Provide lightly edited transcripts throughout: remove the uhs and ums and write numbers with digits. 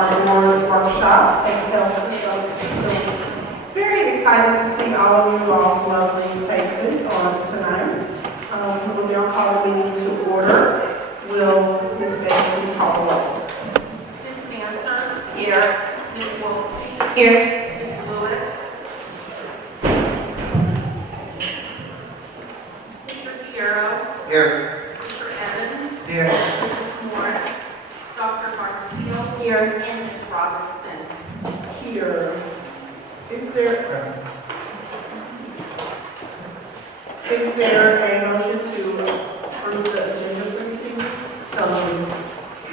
our board workshop at Hale. So very excited to see all of you all's lovely faces on tonight. We will now call the meeting to order. Will Ms. Betty please call the roll? Ms. Manser. Here. Ms. Wolfsey. Here. Ms. Lewis. Mr. Fierro. Here. Mr. Evans. Here. Mrs. Morris. Dr. Hartsfield. Here. And Ms. Robinson. Here. Is there a motion to approve the agenda for this evening? So moved.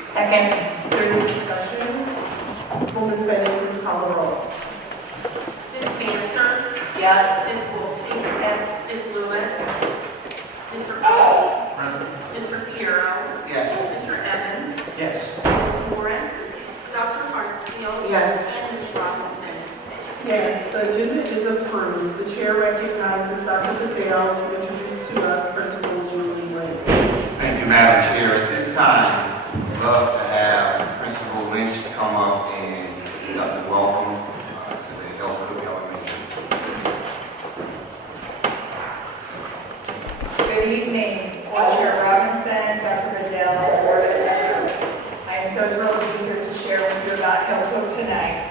Second. There is discussion. Will Ms. Betty please call the roll? Ms. Manser. Yes. Ms. Wolfsey. Yes. Ms. Lewis. Mr. Evans. Present. Mr. Fierro. Yes. Mr. Evans. Yes. Mrs. Morris. Dr. Hartsfield. Yes. And Ms. Robinson. Yes, the agenda is approved. The chair recognizes Dr. Patel to introduce to us Principal Julie Lynch. Thank you, Madam Chair. At this time, we'd love to have Principal Lynch come up and conduct a welcome to the Hale Elementary. Good evening, Board Chair Robinson, Dr. Riddell, Board of Members. I am so thrilled to be here to share with you about Hale tonight.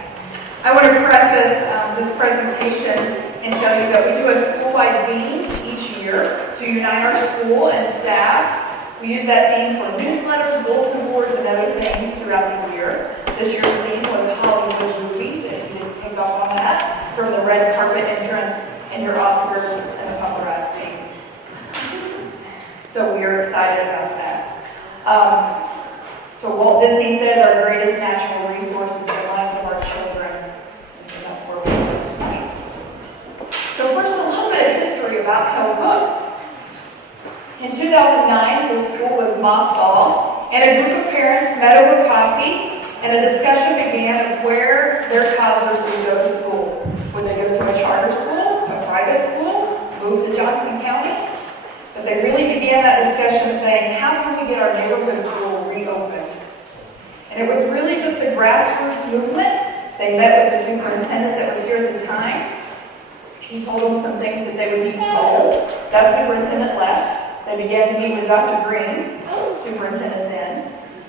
I want to preface this presentation and tell you that we do a school-wide theme each year to unite our school and staff. We use that theme for newsletters, bulletin boards, and other things throughout the year. This year's theme was Hollywood movies, and you didn't pick up on that, from the red carpet entrance and your Oscars and the paparazzi. So we are excited about that. So Walt Disney says our greatest natural resource is the minds of our children. And so that's where we'll spend tonight. So first, a little bit of history about Hale. In 2009, the school was mothballed, and a group of parents met over coffee, and a discussion began of where their toddlers would go to school. Would they go to a charter school, a private school, move to Johnson County? But they really began that discussion saying, how can we get our neighborhood school reopened? And it was really just a grassroots movement. They met with the superintendent that was here at the time. He told them some things that they would need to know. That superintendent left. They began to meet with Dr. Green, superintendent then.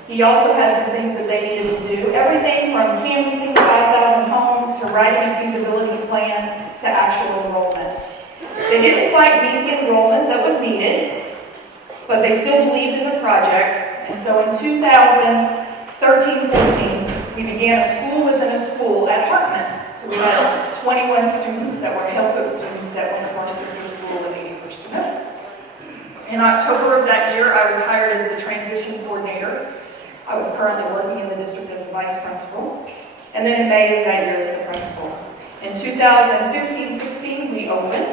He also had some things that they needed to do. Everything from canvassing 5,000 homes to writing a feasibility plan to actual enrollment. They didn't quite meet the enrollment that was needed, but they still believed in the project. And so in 2013-14, we began a school within a school at Hartman. So we had 21 students that were Hale students that went to our sister school in 81st Minute. In October of that year, I was hired as the transition coordinator. I was currently working in the district as a vice principal. And then in May of that year as the principal. In 2015-16, we opened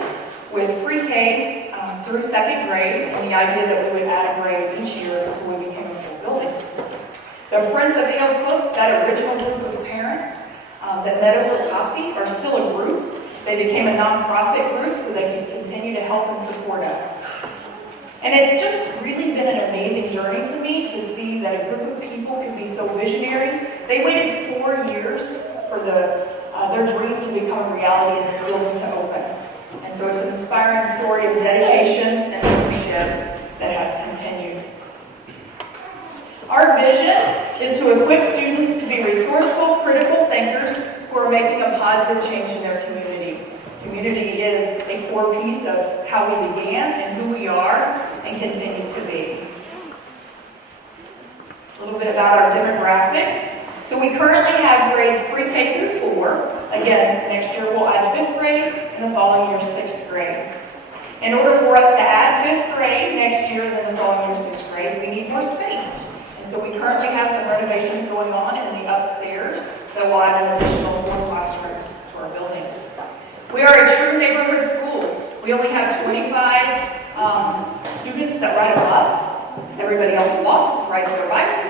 with pre-K through second grade, and the idea that we would add a grade each year until we became a full building. The Friends of Hale, that original group of parents that met over coffee, are still a group. They became a nonprofit group so they could continue to help and support us. And it's just really been an amazing journey to me to see that a group of people can be so visionary. They waited 4 years for their dream to become a reality in this building to open. And so it's an inspiring story of dedication and ownership that has continued. Our vision is to equip students to be resourceful, critical thinkers who are making a positive change in their community. Community is a core piece of how we began and who we are and continue to be. A little bit about our demographics. So we currently have grades pre-K through 4. Again, next year we'll add 5th grade, and the following year 6th grade. In order for us to add 5th grade next year and then the following year 6th grade, we need more space. And so we currently have some renovations going on in the upstairs that will add an additional 4 classrooms to our building. We are a true neighborhood school. We only have 25 students that ride a bus. Everybody else walks, rides their bikes,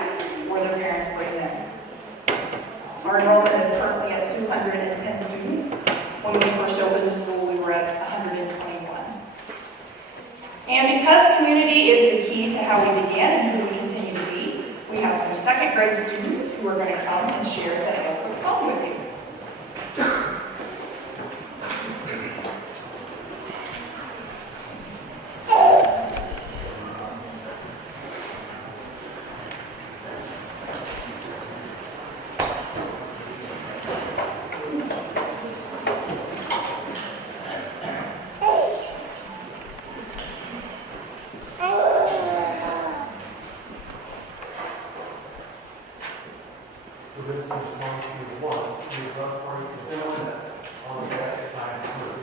or their parents bring them. Our enrollment is currently at 210 students. When we first opened the school, we were at 121. And because community is the key to how we began and who we continue to be, we have have some second grade students who are going to come and share the Hale Cook song with you. To listen to songs you once, you love for it to fill in us on the second time through.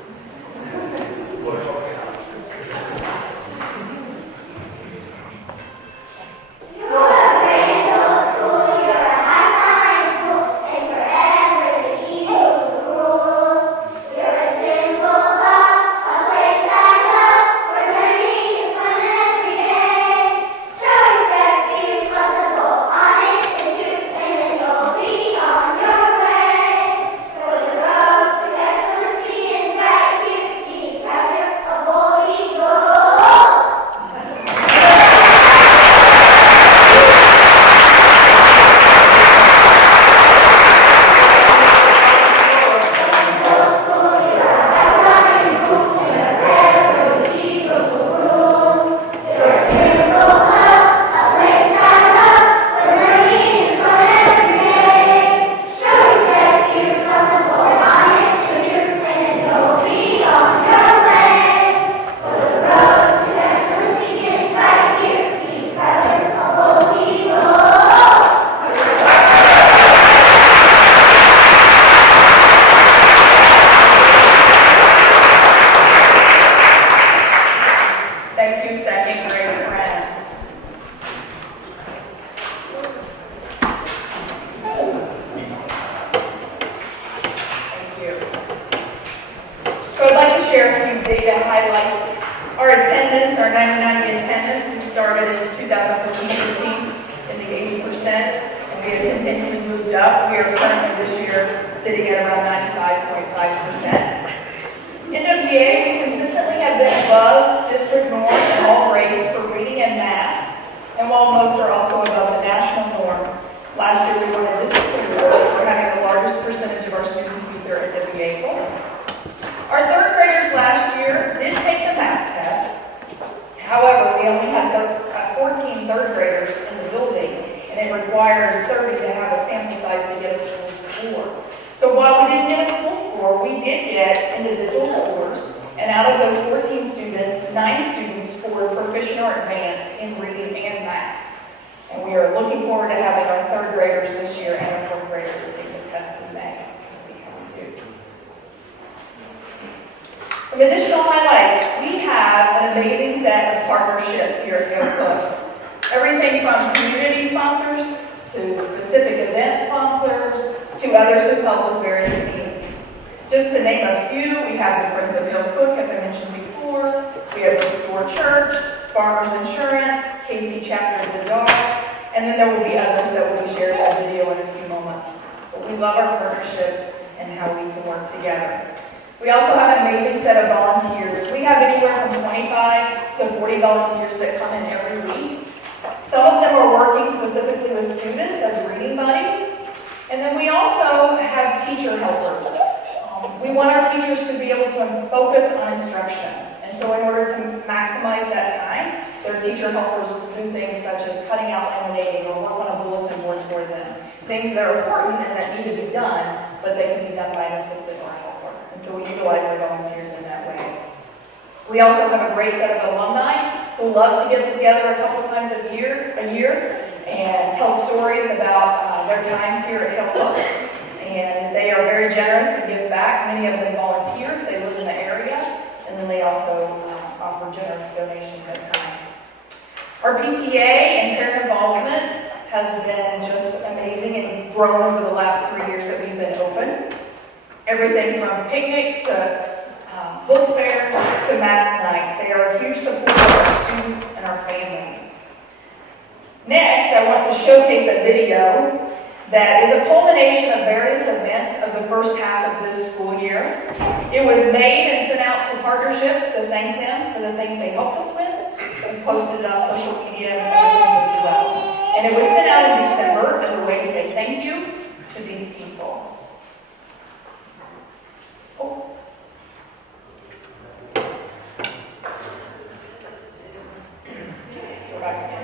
So I'd like to share a few data highlights. Our attendance, our 90/90 attendance, we started in 2014-15 in the 80%, and we have continually moved up. We are currently this year sitting at around 95.5%. NWA, we consistently have been above district norm in all grades for reading and math, and while most are also above the national norm, last year we won a district award for having the largest percentage of our students meet their NWA goal. Our third graders last year did take the math test. However, we only had 14 third graders in the building, and it requires 30 to have a sample size to get a school score. So while we didn't get a school score, we did get individual scores, and out of those 14 students, 9 students scored proficient or advanced in reading and math. And we are looking forward to having our third graders this year and our fourth graders take the test in May and see how we do. Some additional highlights. We have an amazing set of partnerships here at Hale Cook. Everything from community sponsors to specific event sponsors to others who help with various needs. Just to name a few, we have the Friends of Hale Cook, as I mentioned before. We have Restore Church, Farmers Insurance, KC Chapter of the Dog, and then there will be others that will be shared by video in a few moments. But we love our partnerships and how we can work together. We also have an amazing set of volunteers. We have anywhere from 25 to 40 volunteers that come in every week. Some of them are working specifically with students as reading buddies. And then we also have teacher helpers. We want our teachers to be able to focus on instruction. And so in order to maximize that time, their teacher helpers will do things such as cutting out laminating or work on a bulletin board for them. Things that are important and that need to be done, but they can be done by an assistant or a helper. And so we utilize our volunteers in that way. We also have a great set of alumni who love to get together a couple times a year and tell stories about their times here at Hale Cook. And they are very generous and give back. Many of them volunteer if they live in the area, and then they also offer generous donations at times. Our PTA and parent involvement has been just amazing and grown over the last 3 years that we've been open. Everything from picnics to book fairs to math night. They are a huge support of our students and our families. Next, I want to showcase a video that is a culmination of various events of the first half of this school year. It was made and sent out to partnerships to thank them for the things they helped us with. We've posted it on social media and other things as well. And it was sent out in December as a way to say thank you to these people. Oh. Go back again.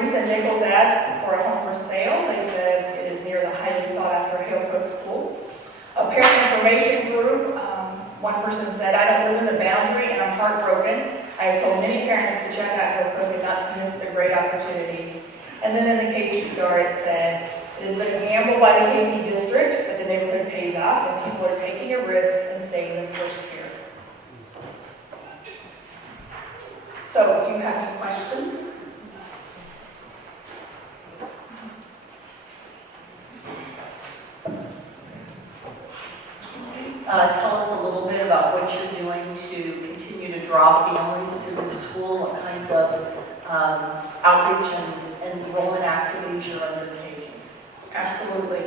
recent Nichols ad for a home for sale. They said it is near the highly sought after Hale Cook School. A parent information group, one person said, I don't live in the boundary and I'm heartbroken. I have told many parents to check out Hale Cook and not to miss the great opportunity. And then in the Casey Star it said, it has been a gamble by the Casey district, but the neighborhood pays off and people are taking a risk and staying the first year. So, do you have any questions? Tell us a little bit about what you're doing to continue to draw families to the school, what kinds of outreach and enrollment activities you're undertaking? Absolutely.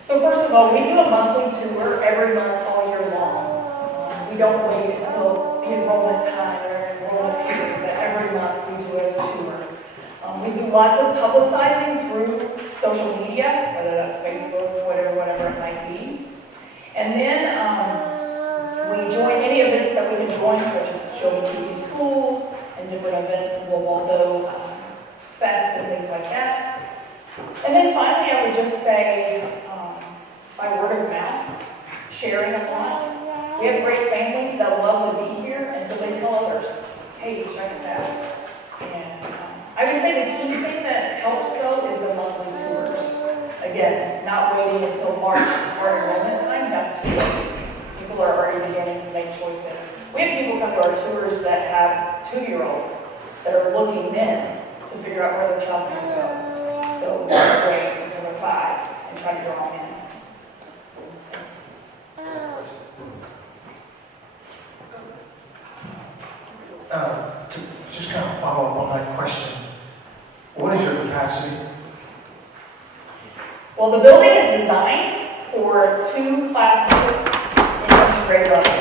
So first of all, we do a monthly tour every month all year long. We don't wait until the enrollment time or enrollment period, but every month we do a tour. We do lots of publicizing through social media, whether that's Facebook, Twitter, whatever it might be. And then we join any events that we can join, such as Show Me KC Schools and different events, the Waldo Fest and things like that. And then finally, I would just say, by word of mouth, sharing a lot. We have great families that love to be here, and so they tell others, hey, check us out. And I would say the key thing that helps, though, is the monthly tours. Again, not waiting until March to start enrollment time, that's too late. People are already beginning to make choices. We have people come to our tours that have 2-year-olds that are looking then to figure out where their child's going to go. So don't wait until they're 5 and try to draw them in. To just kind of follow up on that question, what is your capacity? Well, the building is designed for 2 classes in each grade level.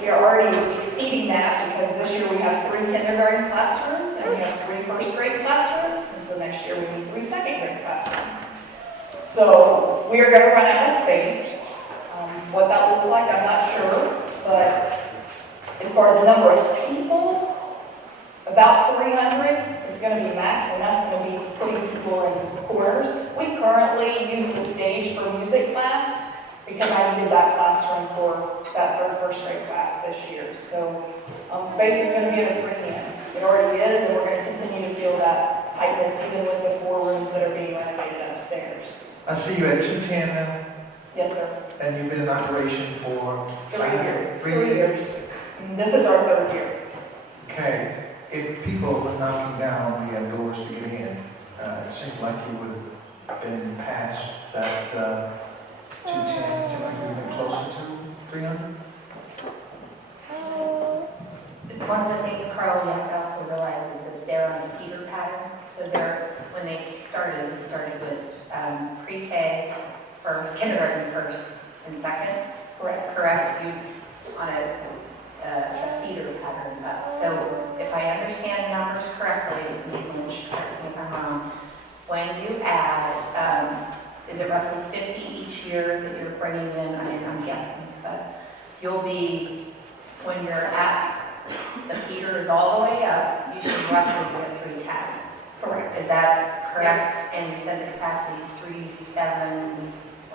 We are already exceeding that because this year we have 3 kindergarten classrooms and we have 3 first grade classrooms, and so next year we need 3 second grade classrooms. So we are going to run out of space. What that looks like, I'm not sure, but as far as the number of people, about 300 is going to be max, and that's going to be putting people in corners. We currently use the stage for music class because I needed that classroom for that first grade class this year. So space is going to be at a premium. It already is, and we're going to continue to feel that tightness even with the 4 rooms that are being renovated upstairs. I see you at 210 now, Yes, sir. and you've been in operation for 3 years. 3 3 years. And this is our 3rd year. Okay, if people were knocking down the doors to get in, it seems like you would have been past that 210, it seems like you've been closer to 300? One of the things, Carl, you have to also realize is that they're on a feeder pattern. So when they started, we started with pre-K for kindergarten first and second. Correct? You on a feeder pattern up. So if I understand numbers correctly, Ms. Lynch, correct me if I'm wrong, when you add, is it roughly 50 each year that you're bringing in? I mean, I'm guessing, but you'll be, when you're at, the feeder is all the way up, you should roughly be at 310. Correct. Is that correct? Yes. And you said the capacity is 37.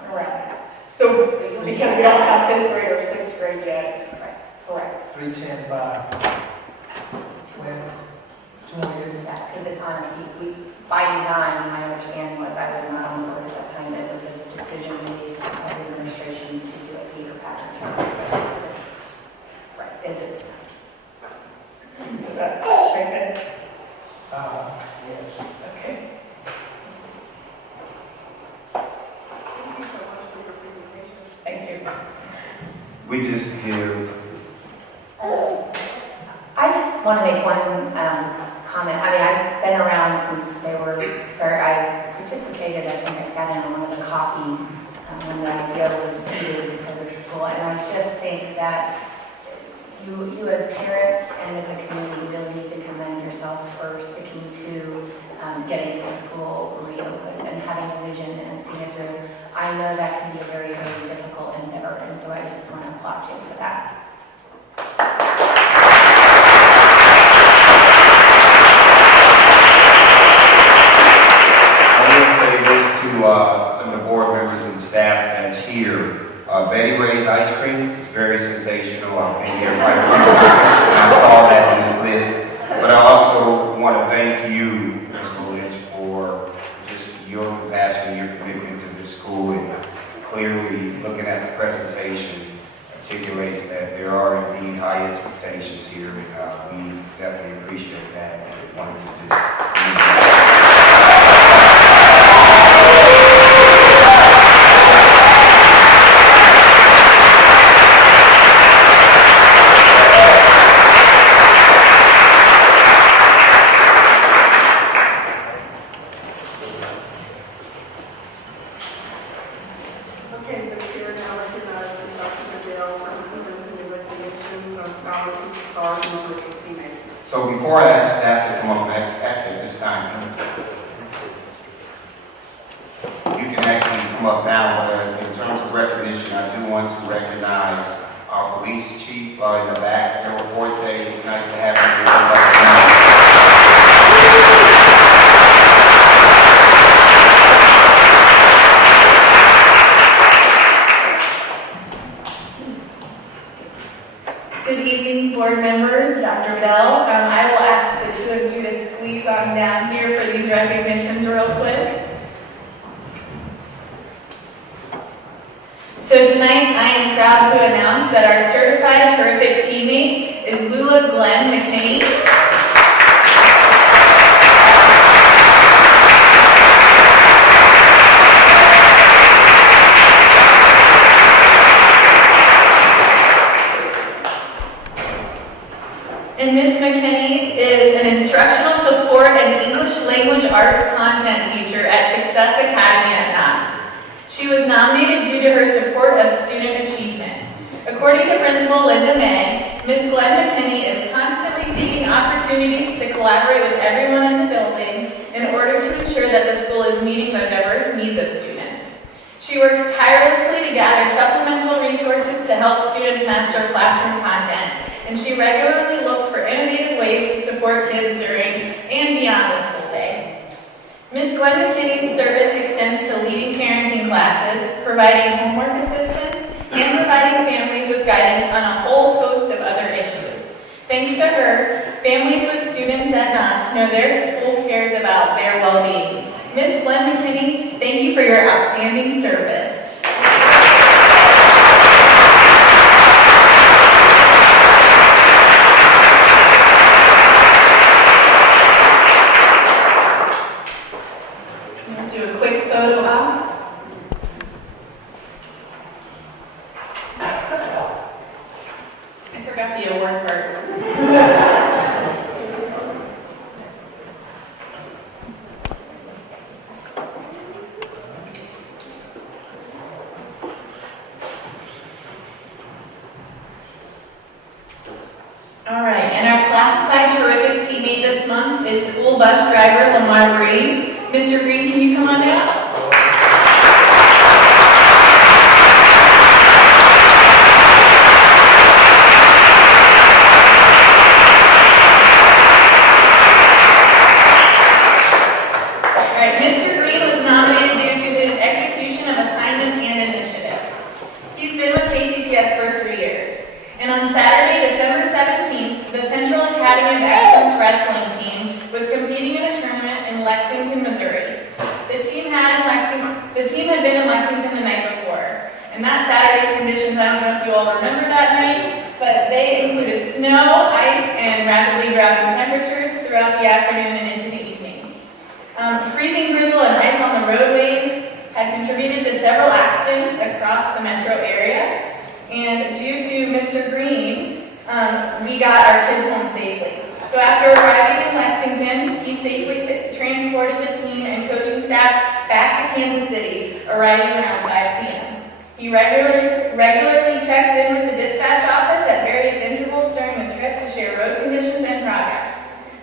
Correct. So because we don't have 5th grade or 6th grade yet. Right. Correct. 310 by 200? Yeah, because it's on a feed. By design, my understanding was, I was not on board at that time, that it was a decision made by the administration to do a feeder pattern. Right, is it? Does that make sense? Yes. Okay. Thank you. We just give, I just want to make one comment. I mean, I've been around since they were I participated, I think I sat in on one of the coffee when the idea was seeded for the school. And I just think that you as parents and as a community really need to commend yourselves for sticking to getting the school reopened and having a vision and seeing it through. I know that can be a very, very difficult endeavor, and so I just want to applaud you for that. I will say this to some of the board members and staff that's here. Betty Ray's ice cream is very sensational. I've been here right around. I saw that on this list. But I also want to thank you, Mr. Lynch, for just your compassion, your commitment to this school, and clearly looking at the presentation articulates that there are indeed high expectations here, and we definitely appreciate that and wanted to just stars and terrific teammates. So before I ask staff to come up, actually at this time, you can actually come up now, but in terms of recognition, I do want to recognize our police chief in the back, Hale. It's nice to have you here with us tonight. Good evening, board members, Dr. Bell. I will ask the two of you to squeeze on down here for these recognitions real quick. So tonight, I am proud to announce that our certified terrific teammate is Lula Glenn McKinney. And Ms. McKinney is an instructional support and English language arts content teacher at Success Academy at Knox. She was nominated due to her support of student achievement. According to Principal Linda May, Ms. Glenn McKinney is constantly seeking opportunities to collaborate with everyone in the building in order to ensure that the school is meeting the diverse needs of students. She works tirelessly to gather supplemental resources to help students master classroom content, and she regularly looks for innovative ways to support kids during and beyond the school day. Ms. Glenn McKinney's service extends to leading parenting classes, providing homework assistance, and providing families with guidance on a whole host of other issues. Thanks to her, families with students at Knox know their school cares about their well-being. Ms. Glenn McKinney, thank you for your outstanding service. Do a quick photo op. I forgot the award part. All right, and our classified terrific teammate this month is school bus driver Lamar Green. Mr. Green, can you come on down? All right, Mr. Green was nominated due to his execution of assignments and initiative. He's been with KCPS for 3 years. And on Saturday, December 17th, the Central Academy of Excellence wrestling team was competing in a tournament in Lexington, Missouri. The team had been in Lexington the night before. And that Saturday's conditions, I don't know if you all remember that night, but they included snow, ice, and rapidly dropping temperatures throughout the afternoon and into the evening. Freezing drizzle and ice on the roadways had contributed to several accidents across the metro area. And due to Mr. Green, we got our kids home safely. So after arriving in Lexington, he safely transported the team and coaching staff back to Kansas City, arriving around 5 p.m. He regularly checked in with the dispatch office at various intervals during the trip to share road conditions and progress.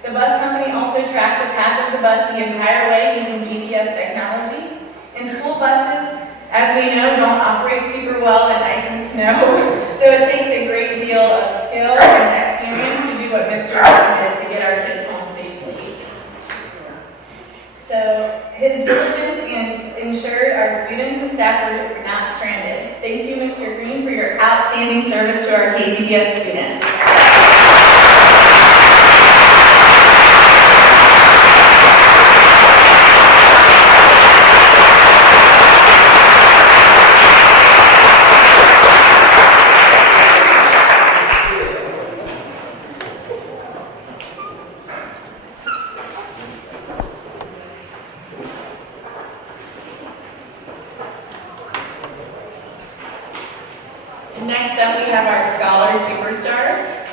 The bus company also tracked the path of the bus the entire way using GPS technology. And school buses, as we know, don't operate super well in ice and snow, so it takes a great deal of skill and experience to do what Mr. Green did to get our kids home safely. So his diligence ensured our students and staff were not stranded. Thank you, Mr. Green, for your outstanding service to our KCPS students. Next up, we have our Scholar Superstars.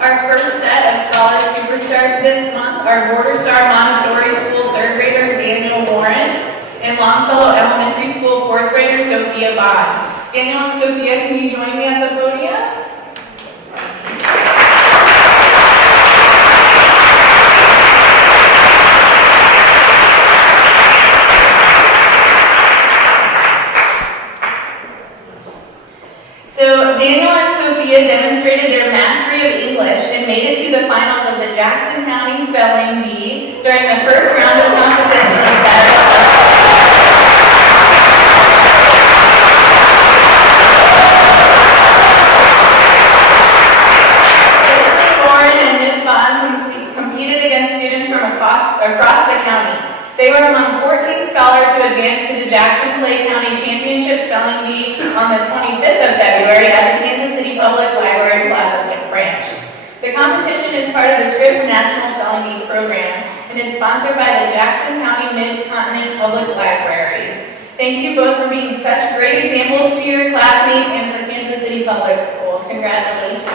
Our first set of Scholar Superstars this month are Border Star Montessori School 3rd grader Daniel Warren and Longfellow Elementary School 4th grader Sophia Bond. Daniel and Sophia, can you join me at the podium? Daniel and Sophia demonstrated their mastery of English and made it to the finals of the Jackson County Spelling Bee during the first round of competition on Saturday. Lauren and Ms. Bond competed against students from across the county. They were among 14 scholars who advanced to the Jackson-Clay County Championship Spelling Bee on the 25th of February at the Kansas City Public Library Plaza branch. The competition is part of the Scripps National Spelling Bee program, and it's sponsored by the Jackson County Mid-Continent Public Library. Thank you both for being such great examples to your classmates and for Kansas City Public Schools. Congratulations.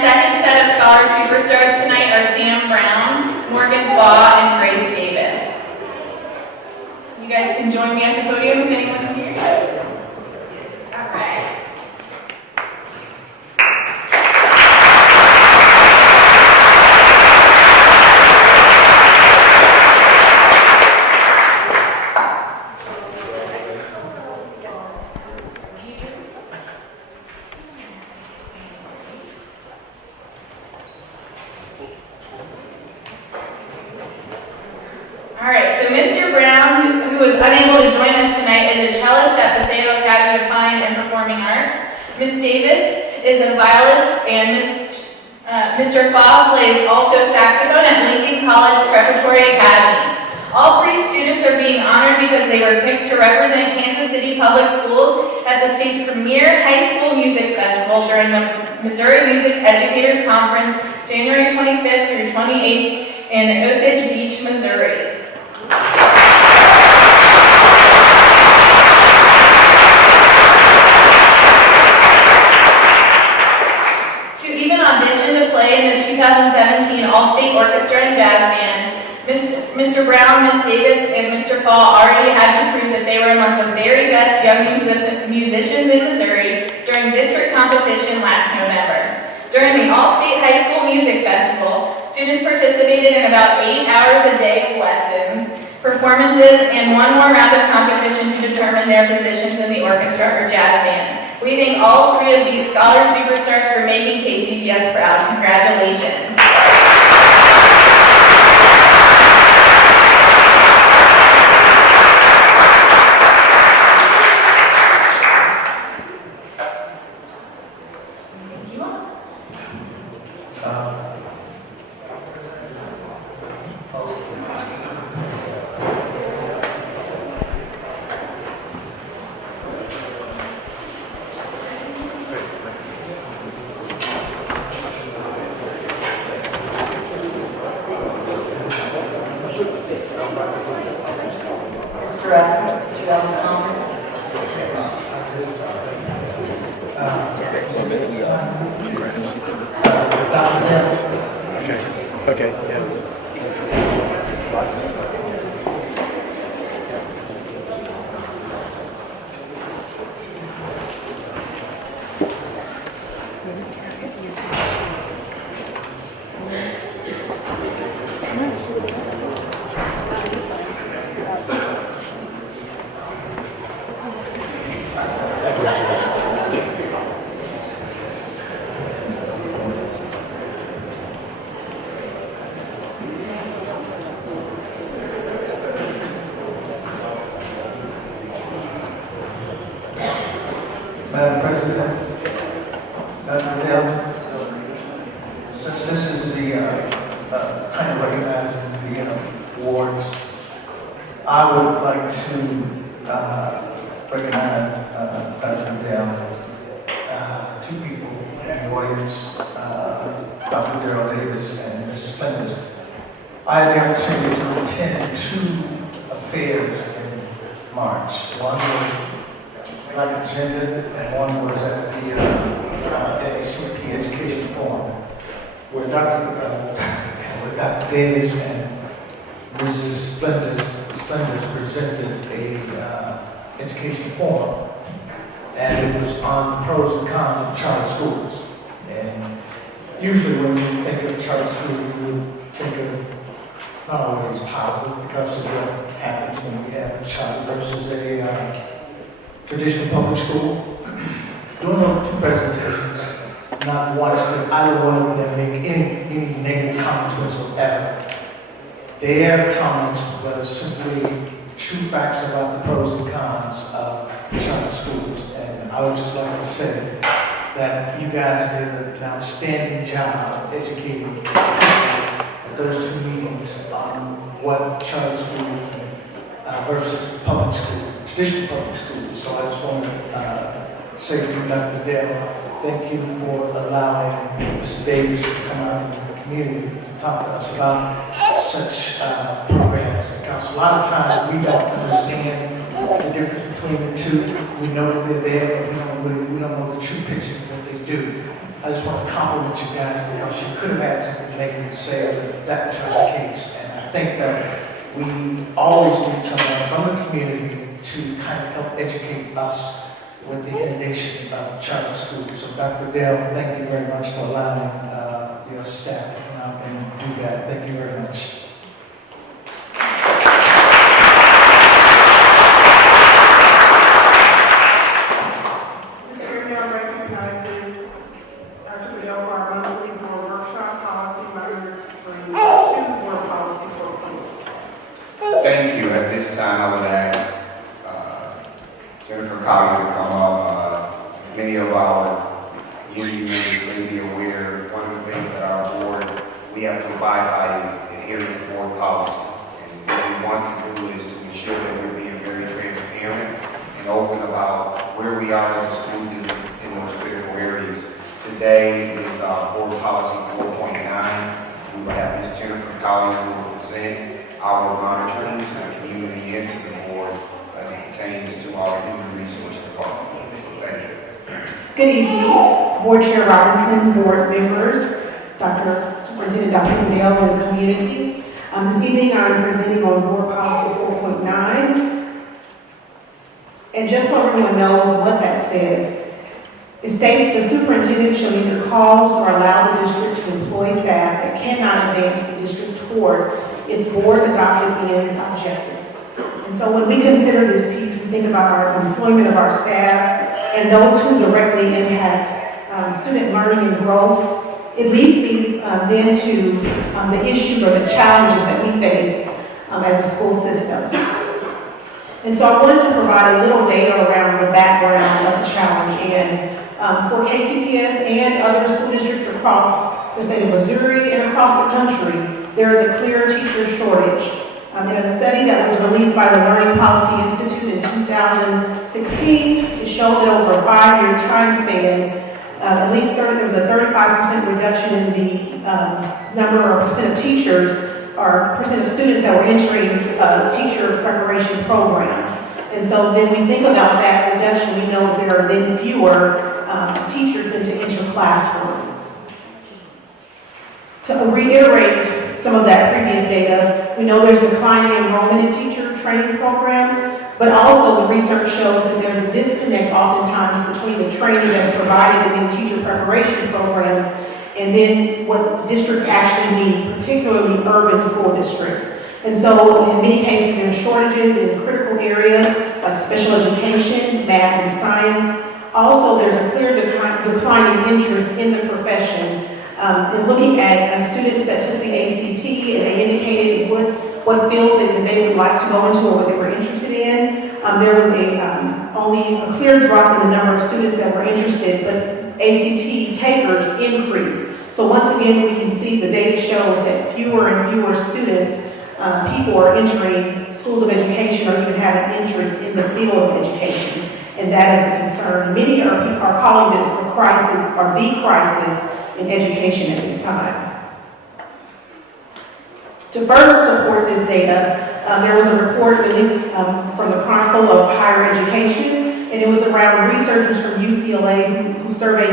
Second set of Scholar Superstars tonight are Sam Brown, Morgan Baugh, and Grace Davis. You guys can join me at the podium if anyone's here. All right. Who was unable to join us tonight is a cellist at Paseo Academy of Fine and Performing Arts. Ms. Davis is a violist, and Mr. Faw plays alto saxophone at Lincoln College Preparatory Academy. All three students are being honored because they were picked to represent Kansas City Public Schools at the state's premier high school music festival during the Missouri Music Educators Conference, January 25th through 28th in Osage Beach, Missouri. Auditioned to play in the 2017 All-State Orchestra and Jazz Band. Mr. Brown, Ms. Davis, and Mr. Fall already had to prove that they were among the very best young musicians in Missouri during district competition last November. During the All-State High School Music Festival, students participated in about 8 hours a day of lessons, performances, and one more round of competition to determine their positions in the orchestra or jazz band. We thank all three of these Scholar Superstars for making KCPS proud. Congratulations. Thank you all. Mr. Evans, do you have a comment? Okay, yeah. Madam President, Dr. Hale, since this is the kind of recognizing the awards, I would like to recognize Dr. Hale, two people in the audience, Dr. Darrell Davis and Ms. Splendors. I had the opportunity to attend two affairs in March. One was I attended, and one was at the KCPS Education Forum, where Dr. Davis and Mrs. Splendors presented a education forum, and it was on the pros and cons of charter schools. And usually when you think of charter school, you would think of not always positive because of what happens when we have a charter versus a traditional public school. Doing those two presentations, not once did either one of them make any negative comments whatsoever. Their comments was simply true facts about the pros and cons of charter schools. And I would just like to say that you guys did an outstanding job of educating at those two meetings on what charter schools versus public school, traditional public schools. So I just want to say to Dr. Dale, thank you for allowing Mr. Davis to come out into the community to talk to us about such programs. Because a lot of times we don't understand the difference between the two. We know that they're there, but we don't know the true picture of what they do. I just want to compliment you guys because you could have had something negative to say, but that was not the case. And I think that we always need someone from the community to kind of help educate us with the inundation of charter schools. So Dr. Dale, thank you very much for allowing your staff to come out and do that. Thank you very much. The chair now recognizes Dr. Goodell for our monthly board workshop policy matter bring to board policy for approval. Thank you. At this time, I would ask Jennifer Collier to come up. Many of our union members may be aware, one of the things that our board, we have to abide by is adhering to board policy. And what we want to do is to ensure that we're being very transparent and open about where we are as a school district in those critical areas. Today is board policy 4.9. We will have Ms. Jennifer Collier who will present our monitoring and community into the board as it pertains to our human resource department. So thank you. Good evening, Board Chair Robinson, board members, Dr. Superintendent Dr. Goodell, and the community. This evening I'm presenting on Board Policy 4.9. And just so everyone knows what that says, it states the superintendent shall neither cause or allow the district to employ staff that cannot advance the district toward its board adopted ends objectives. And so when we consider this piece, we think about our employment of our staff and those who directly impact student learning and growth. It leads me then to the issues or the challenges that we face as a school system. And so I wanted to provide a little data around the background of the challenge. And for KCPS and other school districts across the state of Missouri and across the country, there is a clear teacher shortage. In a study that was released by the Learning Policy Institute in 2016, it showed that over a 5-year time span, at least there was a 35% reduction in the number or percent of teachers or percent of students that were entering teacher preparation programs. And so then we think about that reduction, we know there are then fewer teachers than to enter classrooms. To reiterate some of that previous data, we know there's declining enrollment in teacher training programs, but also the research shows that there's a disconnect oftentimes between the training that's provided in teacher preparation programs and then what districts actually need, particularly urban school districts. And so in many cases there are shortages in critical areas like special education, math, and science. Also, there's a clear declining interest in the profession. In looking at students that took the ACT, and they indicated what fields that they would like to go into or what they were interested in, there was only a clear drop in the number of students that were interested, but ACT takers increased. So once again, we can see the data shows that fewer and fewer students, people are entering schools of education or even have an interest in the field of education, and that is a concern. Many are calling this a crisis or the crisis in education at this time. To further support this data, there was a report released from the Chronicle of Higher Education, and it was around researchers from UCLA who surveyed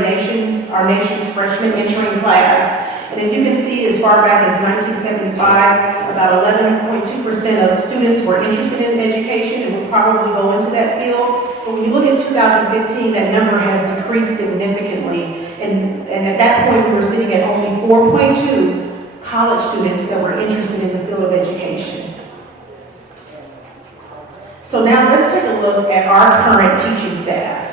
our nation's freshmen entering class. And if you can see, as far back as 1975, about 11.2% of students were interested in education and will probably go into that field. But when you look at 2015, that number has decreased significantly. And And at that point, we were sitting at only 4.2 college students that were interested in the field of education. So now let's take a look at our current teaching staff.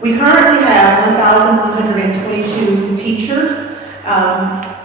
We currently have 1,122 teachers.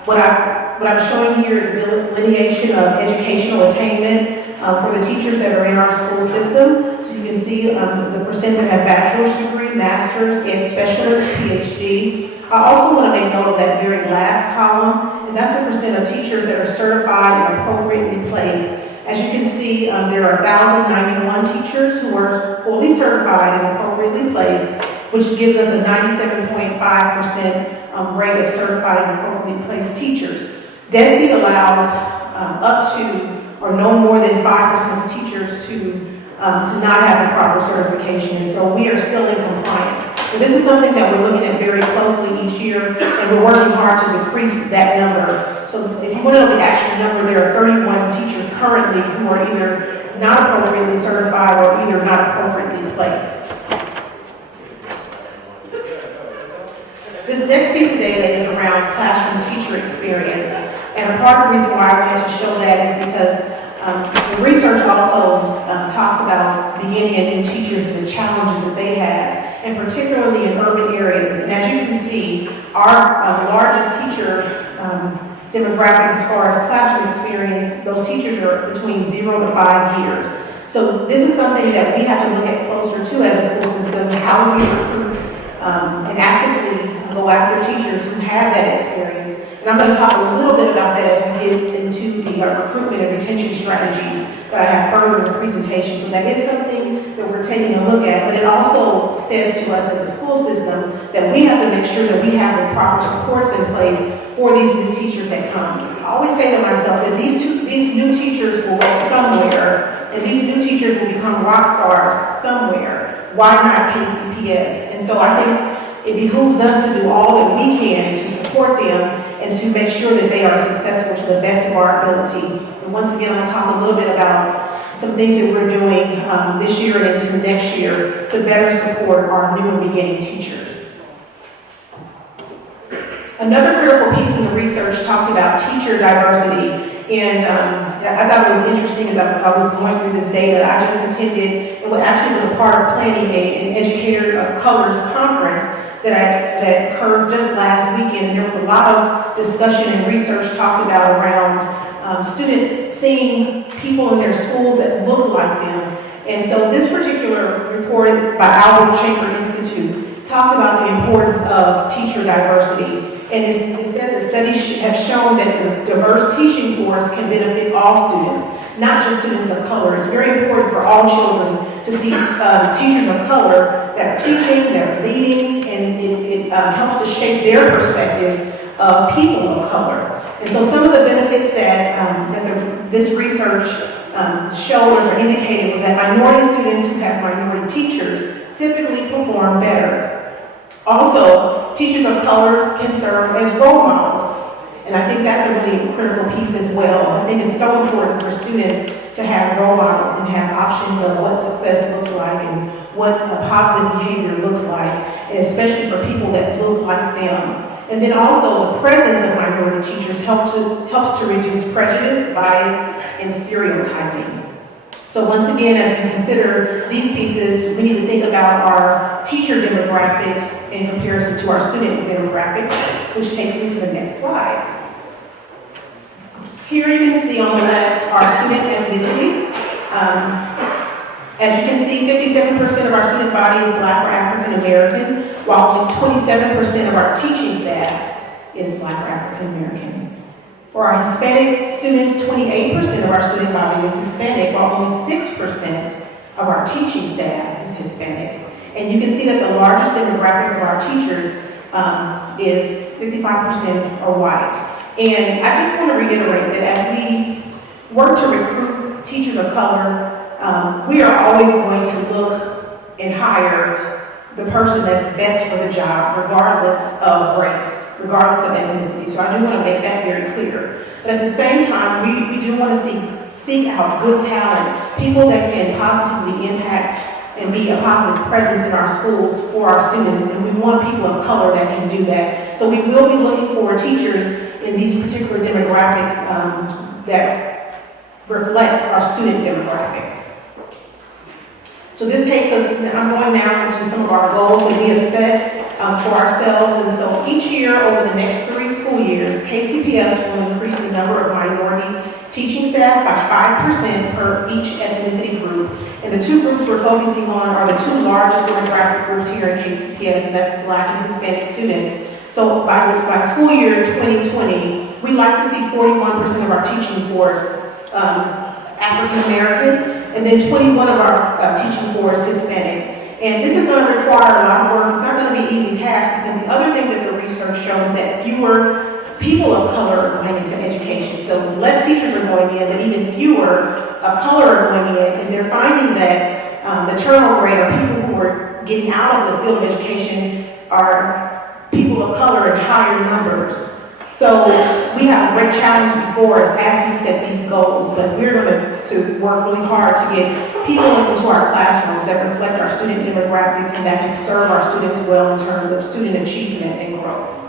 What I'm showing here is a delineation of educational attainment for the teachers that are in our school system. So you can see the percent that have bachelor's degree, master's, and specialist, PhD. I also want to make note of that very last column, and that's the percent of teachers that are certified and appropriately placed. As you can see, there are 1,091 teachers who are fully certified and appropriately placed, which gives us a 97.5% rate of certified and appropriately placed teachers. DESE allows up to or no more than 5% of teachers to not have the proper certification, and so we are still in compliance. But this is something that we're looking at very closely each year, and we're working hard to decrease that number. So if you want to know the actual number, there are 31 teachers currently who are either not appropriately certified or either not appropriately placed. This next piece of data is around classroom teacher experience. And a part of the reason why I wanted to show that is because the research also talks about beginning and new teachers and the challenges that they have, and particularly in urban areas. And as you can see, our largest teacher demographic as far as classroom experience, those teachers are between 0 to 5 years. So this is something that we have to look at closer to as a school system, how we recruit and actively go after teachers who have that experience. And I'm going to talk a little bit about that as we get into the recruitment and retention strategies that I have further in the presentation. So that is something that we're taking a look at, but it also says to us as a school system that we have to make sure that we have the proper supports in place for these new teachers that come. I always say to myself that these new teachers will go somewhere, and these new teachers will become rock stars somewhere. Why not KCPS? And so I think it behooves us to do all that we can to support them and to make sure that they are successful to the best of our ability. And once again, I'm going to talk a little bit about some things that we're doing this year and into the next year to better support our new and beginning teachers. Another critical piece in the research talked about teacher diversity. And I thought it was interesting as I was going through this data. I just attended, and what actually was a part of planning an Educator of Color's conference that occurred just last weekend. And there was a lot of discussion and research talked about around students seeing people in their schools that look like them. And so this particular report by Albert Chamber Institute talked about the importance of teacher diversity. And it says that studies have shown that a diverse teaching force can benefit all students, not just students of color. It's very important for all children to see teachers of color that are teaching, that are leading, and it helps to shape their perspective of people of color. And so some of the benefits that this research showed or indicated was that minority students who have minority teachers typically perform better. Also, teachers of color can serve as role models. And I think that's a really critical piece as well. I think it's so important for students to have role models and have options of what success looks like and what a positive behavior looks like, and especially for people that look like them. And then also the presence of minority teachers helps to reduce prejudice, bias, and stereotyping. So once again, as we consider these pieces, we need to think about our teacher demographic in comparison to our student demographic, which takes me to the next slide. Here you can see on the left our student ethnicity. As you can see, 57% of our student body is Black or African American, while only 27% of our teaching staff is Black or African American. For our Hispanic students, 28% of our student body is Hispanic, while only 6% of our teaching staff is Hispanic. And you can see that the largest demographic of our teachers is 65% are white. And I just want to reiterate that as we work to recruit teachers of color, we are always going to look and hire the person that's best for the job, regardless of race, regardless of ethnicity. So I do want to make that very clear. But at the same time, we do want to seek out good talent, people that can positively impact and be a positive presence in our schools for our students, and we want people of color that can do that. So we will be looking for teachers in these particular demographics that reflects our student demographic. So this takes us, I'm going now into some of our goals that we have set for ourselves, and so each year over the next 3 school years, KCPS will increase the number of minority teaching staff by 5% per each ethnicity group. And the 2 groups we're focusing on are the 2 largest demographic groups here in KCPS, and that's the Black and Hispanic students. So by school year 2020, we'd like to see 41% of our teaching force African American, and then 21 of our teaching force Hispanic. And this is going to require a lot of work. It's not going to be an easy task, because the other thing that the research shows that fewer people of color are going into education. So less teachers are going in, but even fewer of color are going in, and they're finding that the turnover rate, or people who are getting out of the field of education, are people of color in higher numbers. So we have a great challenge before us as we set these goals, but we're going to work really hard to get people into our classrooms that reflect our student demographic and that can serve our students well in terms of student achievement and growth.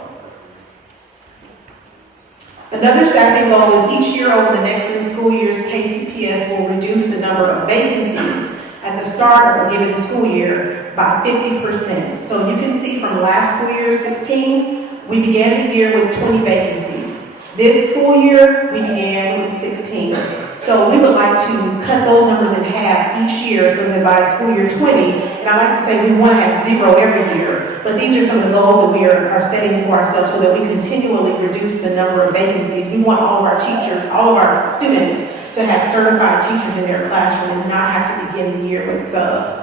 Another staffing goal is each year over the next 3 school years, KCPS will reduce the number of vacancies at the start of a given school year by 50%. So you can see from last school year, 16, we began the year with 20 vacancies. This school year, we began with 16. So we would like to cut those numbers in half each year, so that by school year 20, and I like to say we want to have 0 every year, but these are some of the goals that we are setting for ourselves so that we continually reduce the number of vacancies. We want all of our teachers, all of our students to have certified teachers in their classroom and not have to begin the year with subs.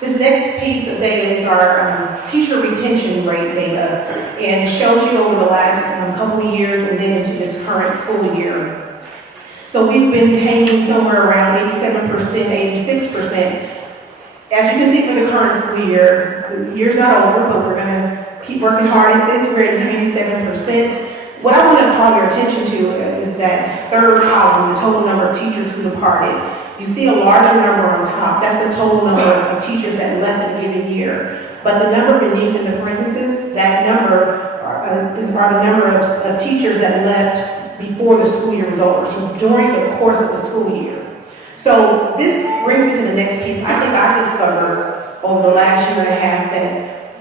This next piece of data is our teacher retention rate data, and it shows you over the last couple of years and then into this current school year. So we've been hanging somewhere around 87%, 86%. As you can see for the current school year, the year's not over, but we're going to keep working hard at this. We're at 97%. What I want to call your attention to is that third column, the total number of teachers who departed. You see a larger number on top. That's the total number of teachers that left in a given year. But the number beneath in the parentheses, that number are the number of teachers that left before the school year was over, so during the course of the school year. So this brings me to the next piece. I think I discovered over the last year and a half that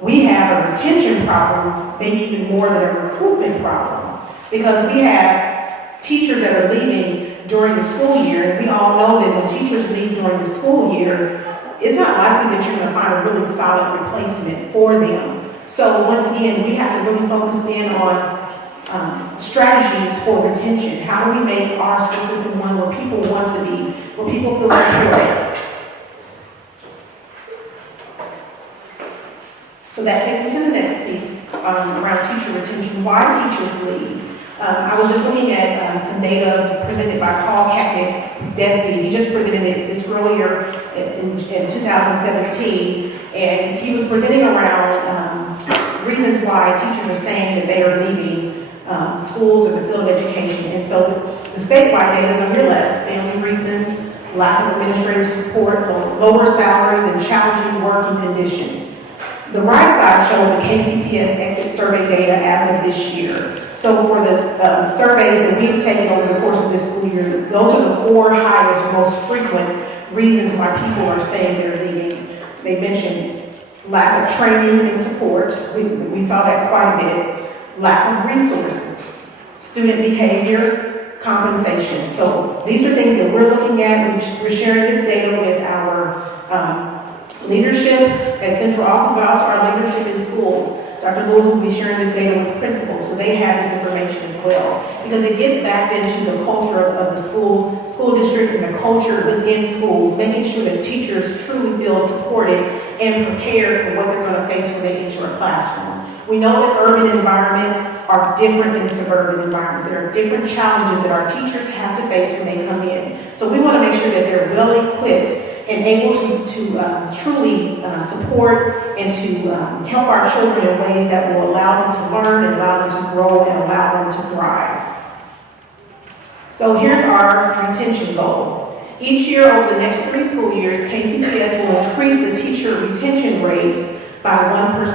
we have a retention problem, maybe even more than a recruitment problem, because we have teachers that are leaving during the school year, and we all know that when teachers leave during the school year, it's not likely that you're going to find a really solid replacement for them. So once again, we have to really focus in on strategies for retention. How do we make our school system one where people want to be, where people feel supported? So that takes me to the next piece around teacher retention. Why teachers leave? I was just looking at some data presented by Paul Katnick, DESE. He just presented this earlier in 2017, and he was presenting around reasons why teachers are saying that they are leaving schools or the field of education. And so the statewide data is on your left: family reasons, lack of administrative support, lower salaries, and challenging working conditions. The right side shows the KCPS exit survey data as of this year. So for the surveys that we've taken over the course of this school year, those are the 4 highest, most frequent reasons why people are saying they're leaving. They mentioned lack of training and support. We saw that quite a bit. Lack of resources, student behavior, compensation. So these are things that we're looking at. We're sharing this data with our leadership at central office, but also our leadership in schools. Dr. Lewis will be sharing this data with principals, so they have this information as well. Because it gets back into the culture of the school district and the culture within schools, making sure that teachers truly feel supported and prepared for what they're going to face when they enter a classroom. We know that urban environments are different than suburban environments. There are different challenges that our teachers have to face when they come in. So we want to make sure that they're well equipped and able to truly support and to help our children in ways that will allow them to learn and allow them to grow and allow them to thrive. So here's our retention goal. Each year over the next 3 school years, KCPS will increase the teacher retention rate by 1%.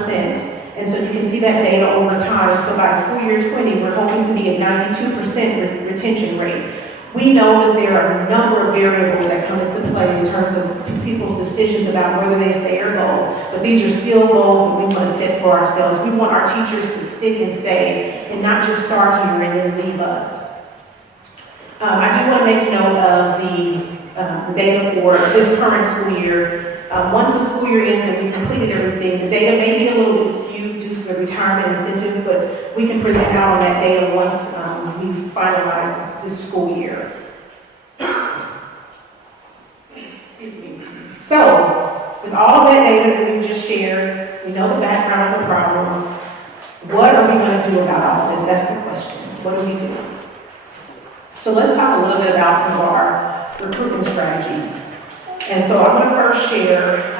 And so you can see that data over time. So by school year 20, we're hoping to be at 92% retention rate. We know that there are a number of variables that come into play in terms of people's decisions about whether they stay or go, but these are still goals that we want to set for ourselves. We want our teachers to stick and stay and not just start here and then leave us. I do want to make note of the data for this current school year. Once the school year ends and we've completed everything, the data may be a little bit skewed due to the retirement incentive, but we can present out on that data once we've finalized this school year. Excuse me. So, with all of that data that we've just shared, we know the background of the problem. What are we going to do about all of this? That's the question. What do we do? So let's talk a little bit about some of our recruitment strategies. And so I'm going to first share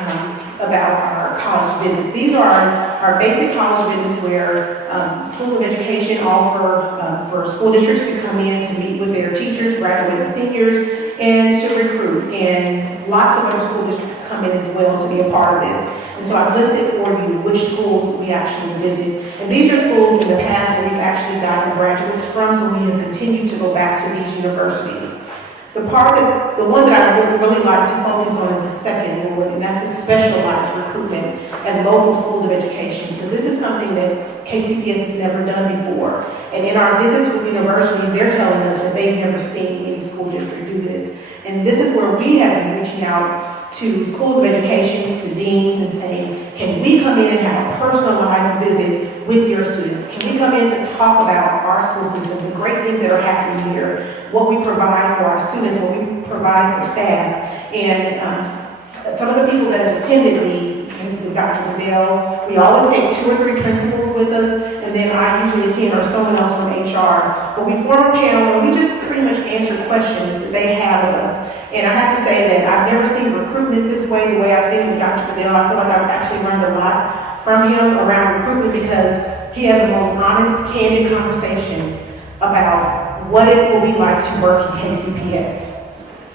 about our college visits. These are our basic college visits where schools of education offer for school districts to come in to meet with their teachers, graduating seniors, and to recruit. And lots of other school districts come in as well to be a part of this. And so I've listed for you which schools we actually visit. And these are schools in the past where we've actually gotten graduates from, so we have continued to go back to these universities. The one that I would really like to focus on is the second one, and that's the specialized recruitment at local schools of education, because this is something that KCPS has never done before. And in our visits with universities, they're telling us that they've never seen any school district do this. And this is where we have been reaching out to schools of education, to deans, and saying, can we come in and have a personalized visit with your students? Can we come in to talk about our school system, the great things that are happening here, what we provide for our students, what we provide for staff? And some of the people that have attended these, with Dr. Goodell, we always take 2 or 3 principals with us, and then I usually attend or someone else from HR. But we form a panel and we just pretty much answer questions that they have of us. And I have to say that I've never seen recruitment this way, the way I've seen it with Dr. Goodell. I feel like I've actually learned a lot from him around recruitment because he has the most honest, candid conversations about what it will be like to work in KCPS.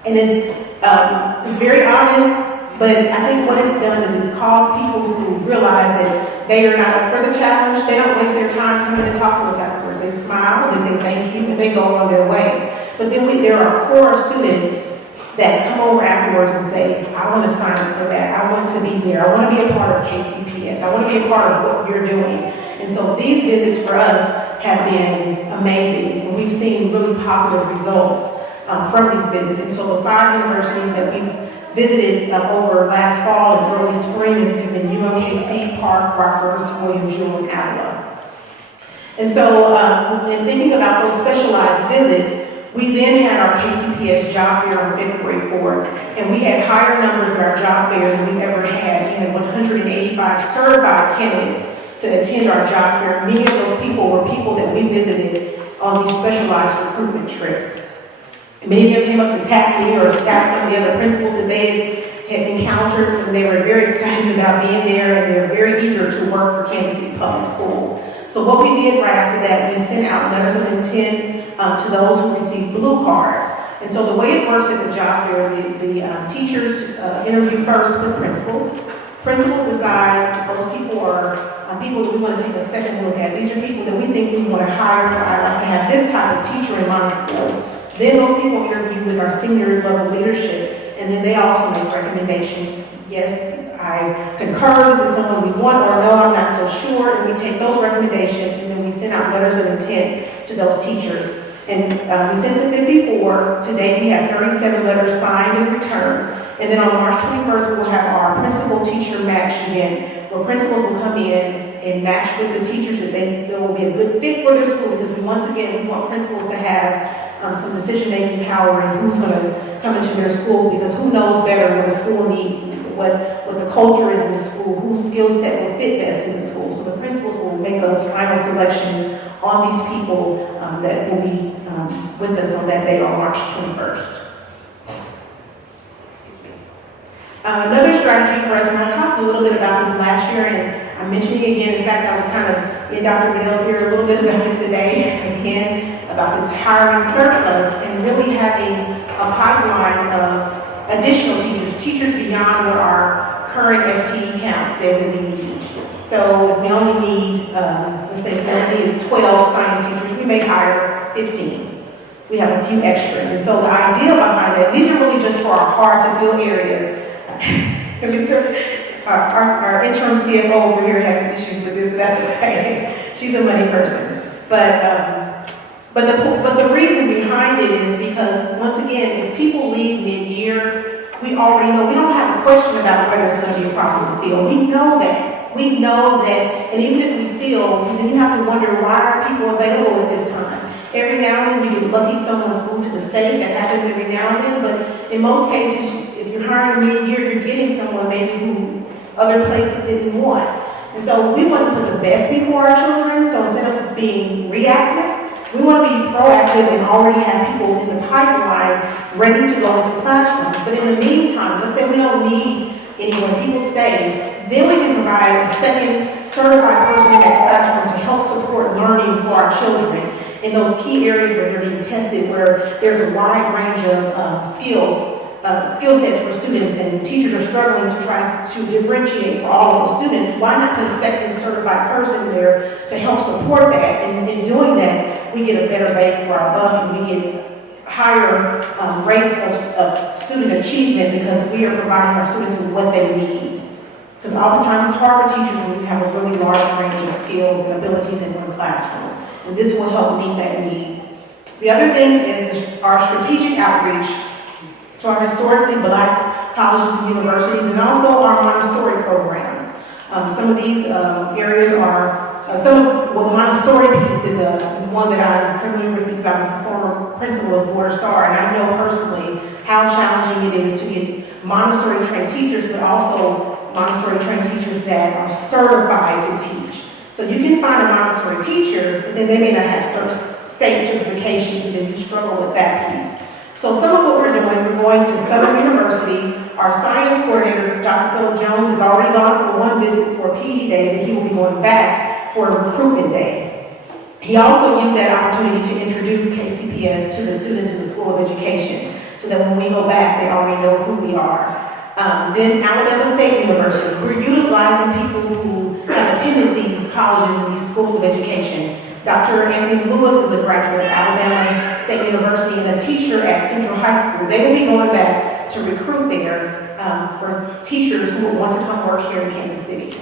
And it's very honest, but I think what it's done is it's caused people who realize that they are not up for the challenge. They don't waste their time coming and talking to us afterwards. They smile, they say thank you, and they go on their way. But then there are core students that come over afterwards and say, I want to sign up for that. I want to be there. I want to be a part of KCPS. I want to be a part of what you're doing. And so these visits for us have been amazing. And we've seen really positive results from these visits. And so the 5 universities that we've visited over last fall and early spring have been UMKC, Park, Rockhurst, William Jewell, and Avila. And so in thinking about those specialized visits, we then had our KCPS job fair on February 4th, and we had higher numbers at our job fair than we've ever had. We had 185 certified candidates to attend our job fair. Many of those people were people that we visited on these specialized recruitment trips. Many of them came up to tap me or to tap some of the other principals that they had encountered, and they were very excited about being there, and they were very eager to work for Kansas City Public Schools. So what we did right after that, we sent out letters of intent to those who received blue cards. And so the way it works at the job fair, the teachers interview first with principals. Principals decide those people are people that we want to take a second look at. These are people that we think we want to hire. I'd like to have this type of teacher in my school. Then those people interview with our senior level leadership, and then they also make recommendations. Yes, I concur, this is someone we want, or no, I'm not so sure, and we take those recommendations and then we send out letters of intent to those teachers. And we sent to 54. Today we have 37 letters signed and returned. And then on March 21st, we will have our principal-teacher match again, where principals will come in and match with the teachers that they feel will be a good fit for their school, because we want principals to have some decision-making power and who's going to come into their school, because who knows better what the school needs, what the culture is in the school, whose skill set will fit best in the school. So the principals will make those final selections on these people that will be with us on that day on March 21st. Another strategy for us, and I talked a little bit about this last year, and I'm mentioning it again. In fact, I was kind of in Dr. Bedell's ear a little bit about it today, again, about this hiring surplus and really having a pipeline of additional teachers beyond what our current FTE count says that we need. So if we only need, let's say, if we only need 12 science teachers, we may hire 15. We have a few extras. And so the idea behind that, these are really just for our hard-to-fill areas. Our interim CFO over here has issues with this, but that's okay. She's a money person. But the reason behind it is because, once again, if people leave mid-year, we already know, we don't have a question about whether it's going to be a properly filled. We know that. We know that, and even if we feel, then you have to wonder, why are people available at this time? Every now and then you get lucky someone's moved to the state. That happens every now and then, but in most cases, if you're hiring mid-year, you're getting someone maybe who other places didn't want. And so we want to put the best before our children, so instead of being reactive, we want to be proactive and already have people in the pipeline ready to go into classrooms. But in the meantime, let's say we don't need anyone, people stay, then we can provide a second certified person in that classroom to help support learning for our children in those key areas where they're being tested, where there's a wide range of skill sets for students, and teachers are struggling to try to differentiate for all of the students. Why not put a second certified person there to help support that? And in doing that, we get a better bang for our buck, and we get higher rates of student achievement because we are providing our students with what they need. Because oftentimes it's hard for teachers when you have a really large range of skills and abilities in one classroom. And this will help meet that need. The other thing is our strategic outreach to our historically Black colleges and universities, and also our Montessori programs. Some of these areas are, the Montessori piece is one that I'm familiar with because I was the former principal of Border Star, and I know personally how challenging it is to get Montessori trained teachers, but also Montessori trained teachers that are certified to teach. So you can find a Montessori teacher, but then they may not have state certifications, and then you struggle with that piece. So some of what we're doing, we're going to Southern University. Our science coordinator, Dr. Philip Jones, has already gone for one visit for a PD day, but he will be going back for a recruitment day. He also used that opportunity to introduce KCPS to the students in the School of Education, so that when we go back, they already know who we are. Then Alabama State University, we're utilizing people who have attended these colleges and these schools of education. Dr. Anthony Lewis is a graduate of Alabama State University and a teacher at Central High School. They will be going back to recruit there for teachers who will want to come work here in Kansas City.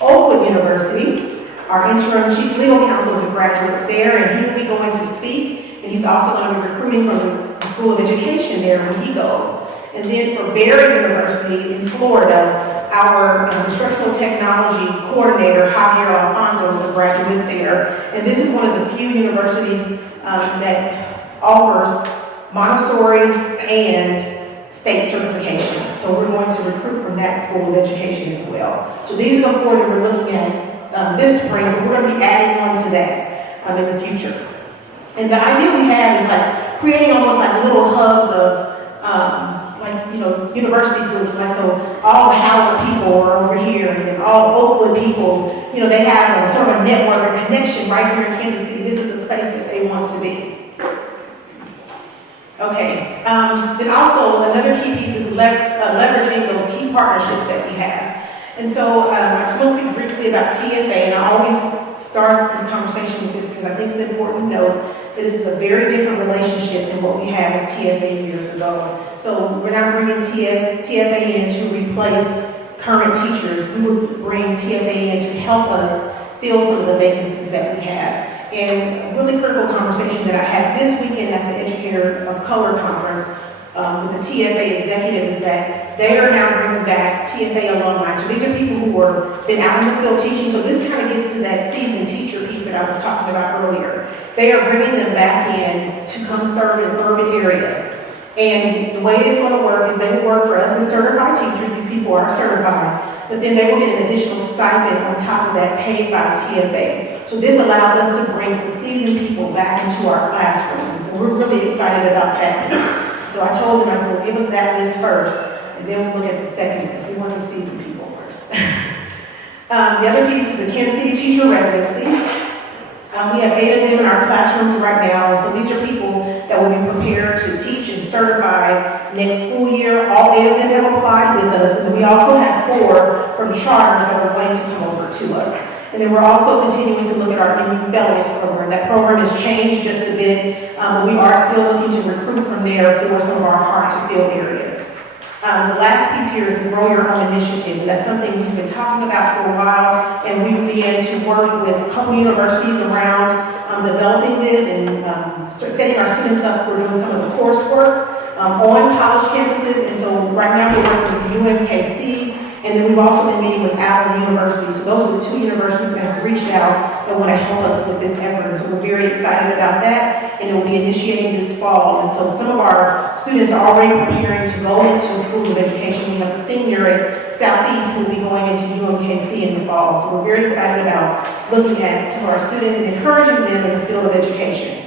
Oakwood University, our interim chief legal counsel is a graduate there, and he will be going to speak, and he's also going to be recruiting from the School of Education there when he goes. And then for Barry University in Florida, our instructional technology coordinator, Javier Alfonso, is a graduate there. And this is one of the few universities that offers Montessori and state certification. So we're going to recruit from that School of Education as well. So these are the four that we're looking at this spring. We're going to be adding on to that in the future. And the idea we have is like creating almost like little hubs of university groups, like so all the Howard people are over here, and then all Oakwood people, they have a sort of a network or connection right here in Kansas City. This is the place that they want to be. Okay, then also another key piece is leveraging those key partnerships that we have. And so I just want to speak briefly about TFA, and I always start this conversation with this because I think it's important to note that this is a very different relationship than what we had with TFA years ago. So we're not bringing TFA in to replace current teachers. We would bring TFA in to help us fill some of the vacancies that we have. And a really critical conversation that I had this weekend at the Educator of Color Conference with the TFA executive is that they are now bringing back TFA alumni. So these are people who were been out in the field teaching. So this kind of gets to that seasoned teacher piece that I was talking about earlier. They are bringing them back in to come serve in urban areas. And the way it's going to work is they will work for us as certified teachers. These people are certified. But then they will get an additional stipend on top of that paid by TFA. So this allows us to bring some seasoned people back into our classrooms. And so we're really excited about that. So I told them, I said, well, give us that list first. and then we'll look at the second, because we want to season people first. The other piece is the Kansas City teacher residency. We have 8 of them in our classrooms right now, so these are people that will be prepared to teach and certify next school year. All 8 of them have applied with us, and then we also have 4 from charters that are waiting to come over to us. And then we're also continuing to look at our MU Fellows program. That program has changed just a bit, but we are still looking to recruit from there for some of our hard-to-fill areas. The last piece here is the Grow Your Own initiative. And that's something we've been talking about for a while, and we began to work with a couple universities around developing this and setting our students up for doing some of the coursework on college campuses. And so right now we're working with UMKC, and then we've also been meeting with Allen University. So those are the 2 universities that have reached out that want to help us with this effort. So we're very excited about that, and it will be initiating this fall. And so some of our students are already preparing to go into schools of education. We have a senior at Southeast who will be going into UMKC in the fall. So we're very excited about looking at some of our students and encouraging them in the field of education.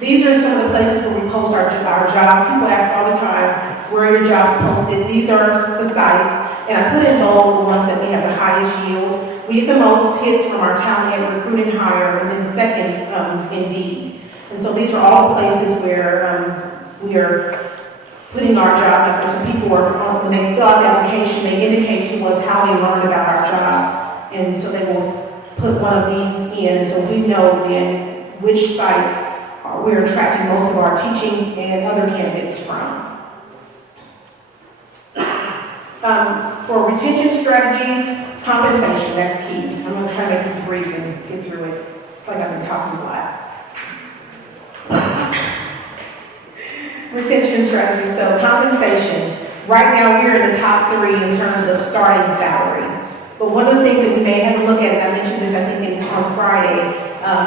These are some of the places where we post our jobs. People ask all the time, where are your jobs posted? These are the sites, and I put in bold the ones that we have the highest yield. We get the most hits from our Talent Recruit and Hire, and then second, Indeed. And so these are all places where we are putting our jobs out there. So people are, when they fill out the application, they indicate to us how they learned about our job, and so they will put one of these in, so we know then which sites we're attracting most of our teaching and other candidates from. For retention strategies, compensation, that's key. I'm going to try to make this brief and get through it. I feel like I've been talking a lot. Retention strategies, so compensation. Right now we're in the top 3 in terms of starting salary. But one of the things that we may have to look at, and I mentioned this I think on Friday,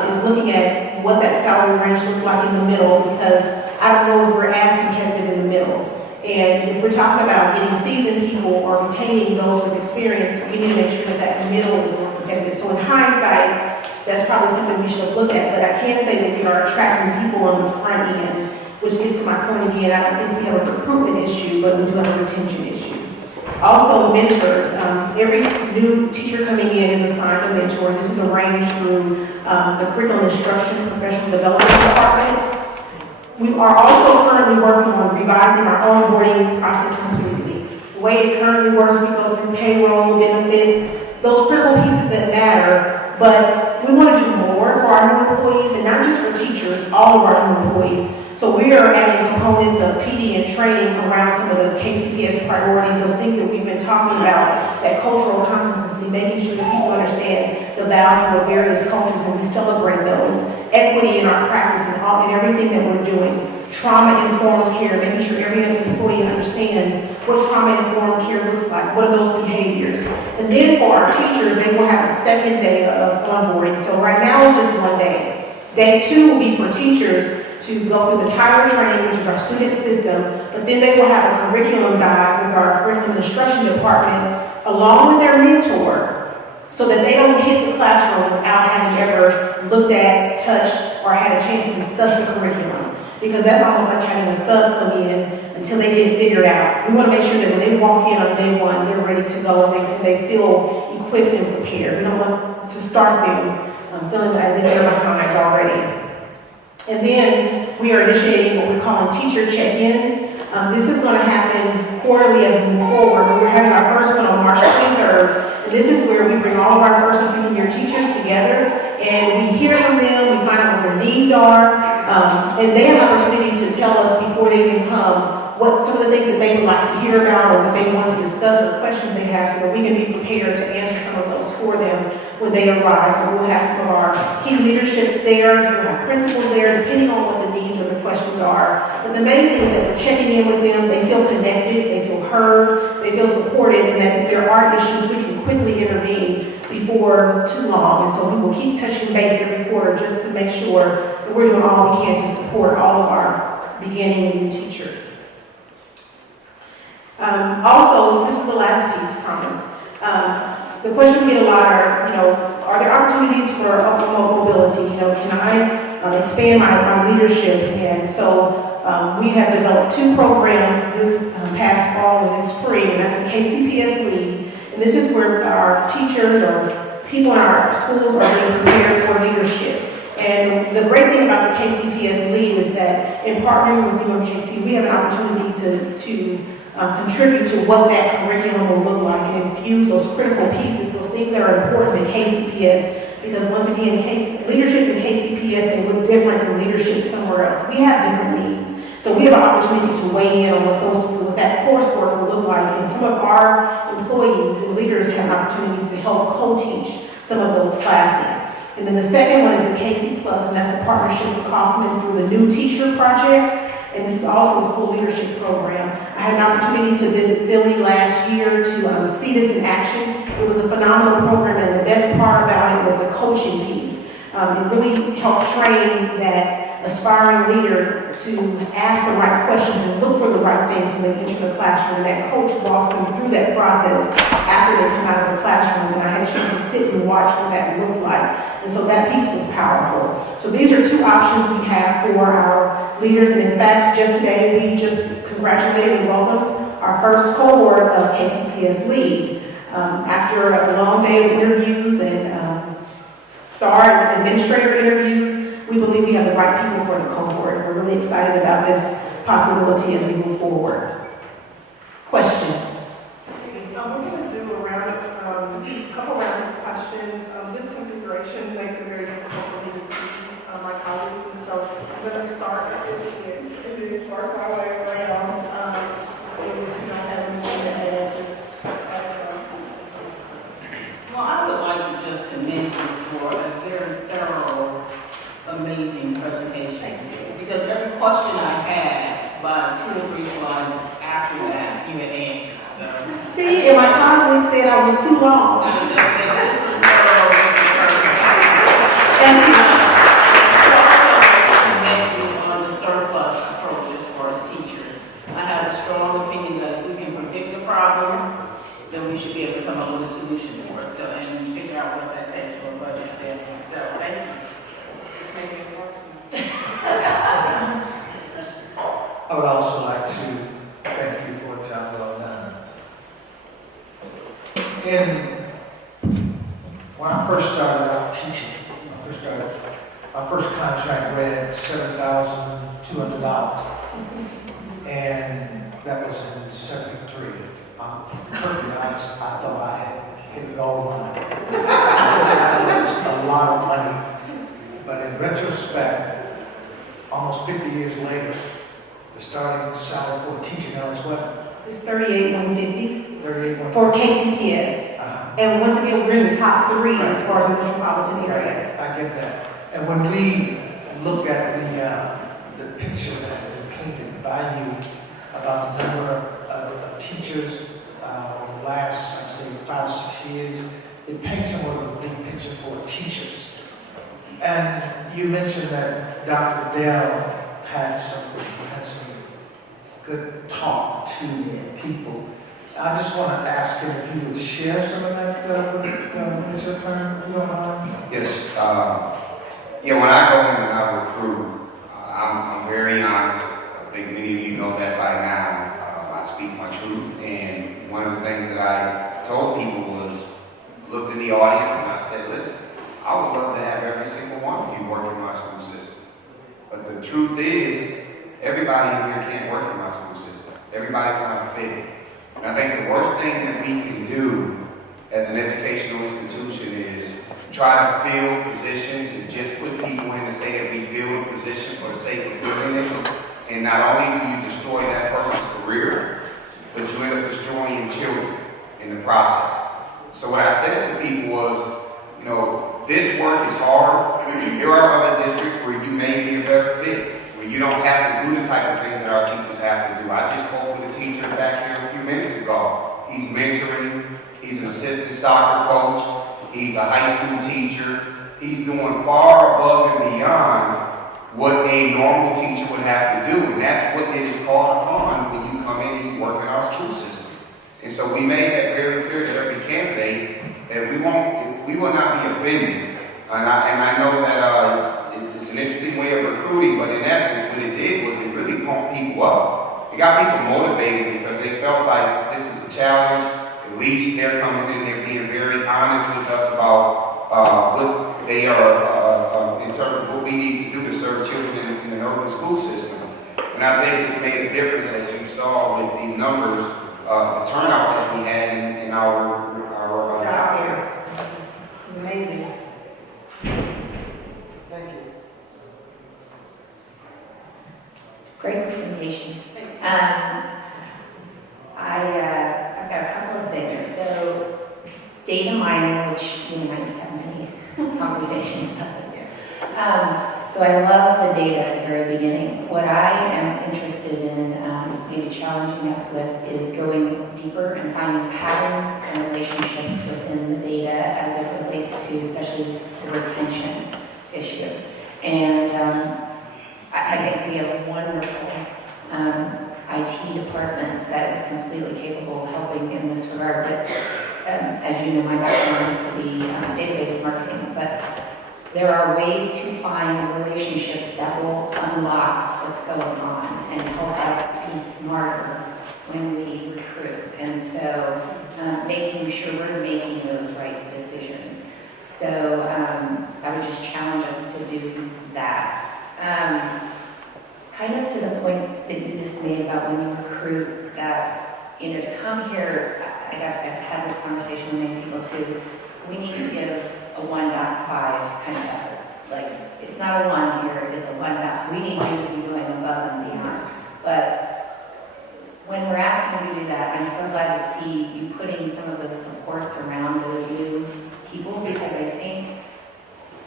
is looking at what that salary range looks like in the middle, because I don't know if we're as competitive in the middle. And if we're talking about getting seasoned people or retaining those with experience, we need to make sure that that middle is more competitive. So in hindsight, that's probably something we should have looked at, but I can say that we are attracting people on the front end, which gets to my point again, I don't think we have a recruitment issue, but we do have a retention issue. Also, mentors. Every new teacher coming in is assigned a mentor. This is arranged through the Curriculum Instruction and Professional Development Department. We are also currently working on revising our onboarding process completely. The way it currently works, we go through payroll, benefits, those critical pieces that matter, but we want to do more for our new employees, and not just for teachers, all of our new employees. So we are adding components of PD and training around some of the KCPS priorities, those things that we've been talking about, that cultural competency, making sure that people understand the value of various cultures when we celebrate those, equity in our practice and everything that we're doing, trauma-informed care, making sure every employee understands what trauma-informed care looks like, what are those behaviors. And then for our teachers, they will have a second day of onboarding. So right now it's just 1 day. Day 2 will be for teachers to go through the Tyler training, which is our student system, but then they will have a curriculum dive with our curriculum instruction department along with their mentor, so that they don't hit the classroom without having ever looked at, touched, or had a chance to discuss the curriculum. Because that's almost like having a sub come in until they get it figured out. We want to make sure that when they walk in on day 1, they're ready to go and they feel equipped and prepared. We don't want to start them feeling as if they're behind already. And then we are initiating what we're calling teacher check-ins. This is going to happen quarterly as we move forward. We're having our first one on March 23rd. And this is where we bring all of our first and second year teachers together, and we hear from them, we find out what their needs are, and they have an opportunity to tell us before they even come what some of the things that they would like to hear about or what they want to discuss or questions they have, so that we can be prepared to answer some of those for them when they arrive. We'll have some of our key leadership there, we'll have principals there, depending on what the needs or the questions are. But the main thing is that we're checking in with them, they feel connected, they feel heard, they feel supported, and that if there are issues, we can quickly intervene before too long. And so we will keep touching base every quarter just to make sure that we're doing all we can to support all of our beginning and new teachers. Also, this is the last piece, promise. The question we get a lot are there opportunities for upward mobility? Can I expand my leadership? And so we have developed 2 programs this past fall and this spring, and that's the KCPS Lead. And this is where our teachers or people in our schools are being prepared for leadership. And the great thing about the KCPS Lead is that in partnering with UMKC, we have an opportunity to contribute to what that curriculum will look like and infuse those critical pieces, those things that are important in KCPS. Because once again, leadership in KCPS may look different than leadership somewhere else. We have different needs. So we have an opportunity to weigh in on what that coursework will look like. And some of our employees and leaders have opportunities to help co-teach some of those classes. And then the second one is the KC Plus, and that's a partnership with Kaufman through the New Teacher Project. And this is also a school leadership program. I had an opportunity to visit Philly last year to see this in action. It was a phenomenal program, and the best part about it was the coaching piece. It really helped train that aspiring leader to ask the right questions and look for the right things when they enter the classroom. And that coach walks them through that process after they come out of the classroom. And I had a chance to sit and watch what that looks like. And so that piece was powerful. So these are two options we have for our leaders. And in fact, just today, we just congratulated and welcomed our first cohort of KCPS Lead. After a long day of interviews and STAR administrator interviews, we believe we have the right people for the cohort. We're really excited about this possibility as we move forward. Questions? Okay, we're going to do a couple rounds of questions. This configuration makes it very difficult for me to see my colleagues, and so I'm going to start at the end and then work my way around. And if you don't have anything to add, just Well, I would like to just commend you for a very thorough, amazing presentation. Because every question I had, by 2 or 3 slides after that, you had answered. So, See, and my colleague said I was too long. this was thorough. Thank you. Commend you on the surplus approaches for us teachers. I have a strong opinion that if we can predict the problem, then we should be able to come up with a solution for it. So, and figure out what that takes for a budget standpoint. So, thank you. I would also like to thank you for a job well done. When I first started out teaching, my first contract read $7,200. And that was in 73. I'm perfectly honest, I thought I had hit a gold mine. That was a lot of money. But in retrospect, almost 50 years later, the starting salary for a teacher now is what? It's $38,150 $38,150. for KCPS. And once again, we're in the top 3 as far as the metropolitan area. I get that. And when we look at the picture that has been painted by you about the number of teachers over the last, I'd say, 5 or 6 years, it paints somewhat of a big picture for teachers. And you mentioned that Dr. Dell had some good talk to people. I just want to ask him if you would share some of that with your term, if you don't mind. Yes. When I go in and I recruit, I'm very honest. I think many of you know that by now. I speak my truth. And one of the things that I told people was, looked in the audience and I said, listen, I would love to have every single one of you work in my school system. But the truth is, everybody in here can't work in my school system. Everybody's not fit. And I think the worst thing that we can do as an educational institution is try to fill positions and just put people in to say that we fill a position for the sake of filling it. And not only do you destroy that person's career, but you end up destroying children in the process. So what I said to people was, this work is hard. There are other districts where you may be a better fit, where you don't have to do the type of things that our teachers have to do. I just spoke with a teacher back here a few minutes ago. He's mentoring, he's an assistant soccer coach, he's a high school teacher. He's doing far above and beyond what a normal teacher would have to do. And that's what it is called upon when you come in and you work in our school system. And so we made that very clear to every candidate that we will not be offended. And I know that it's an interesting way of recruiting, but in essence, what it did was it really pumped people up it got people motivated because they felt like this is a challenge. At least they're coming in, they're being very honest with us about what they are, in terms of what we need to do to serve children in an urban school system. And I think it's made a difference, as you saw with the numbers, the turnout that we had in our Job here. Amazing. Thank you. Great presentation. I've got a couple of things. So data mining, which you and I just had many conversations about. So I love the data at the very beginning. What I am interested in maybe challenging us with is going deeper and finding patterns and relationships within the data as it relates to especially the retention issue. And I think we have a wonderful IT department that is completely capable of helping in this regard. But as you know, my background is to be database marketing. But there are ways to find relationships that will unlock what's going on and help us be smarter when we recruit. And so making sure we're making those right decisions. So I would just challenge us to do that. Kind of to the point that you just made about when you recruit, that, you know, to come here, I've had this conversation with many people too, we need to give a 1.5 kind of effort. Like, it's not a 1 here, it's a 1.5. We need you to be going above and beyond. But when we're asking you to do that, I'm so glad to see you putting some of those supports around those new people, because I think,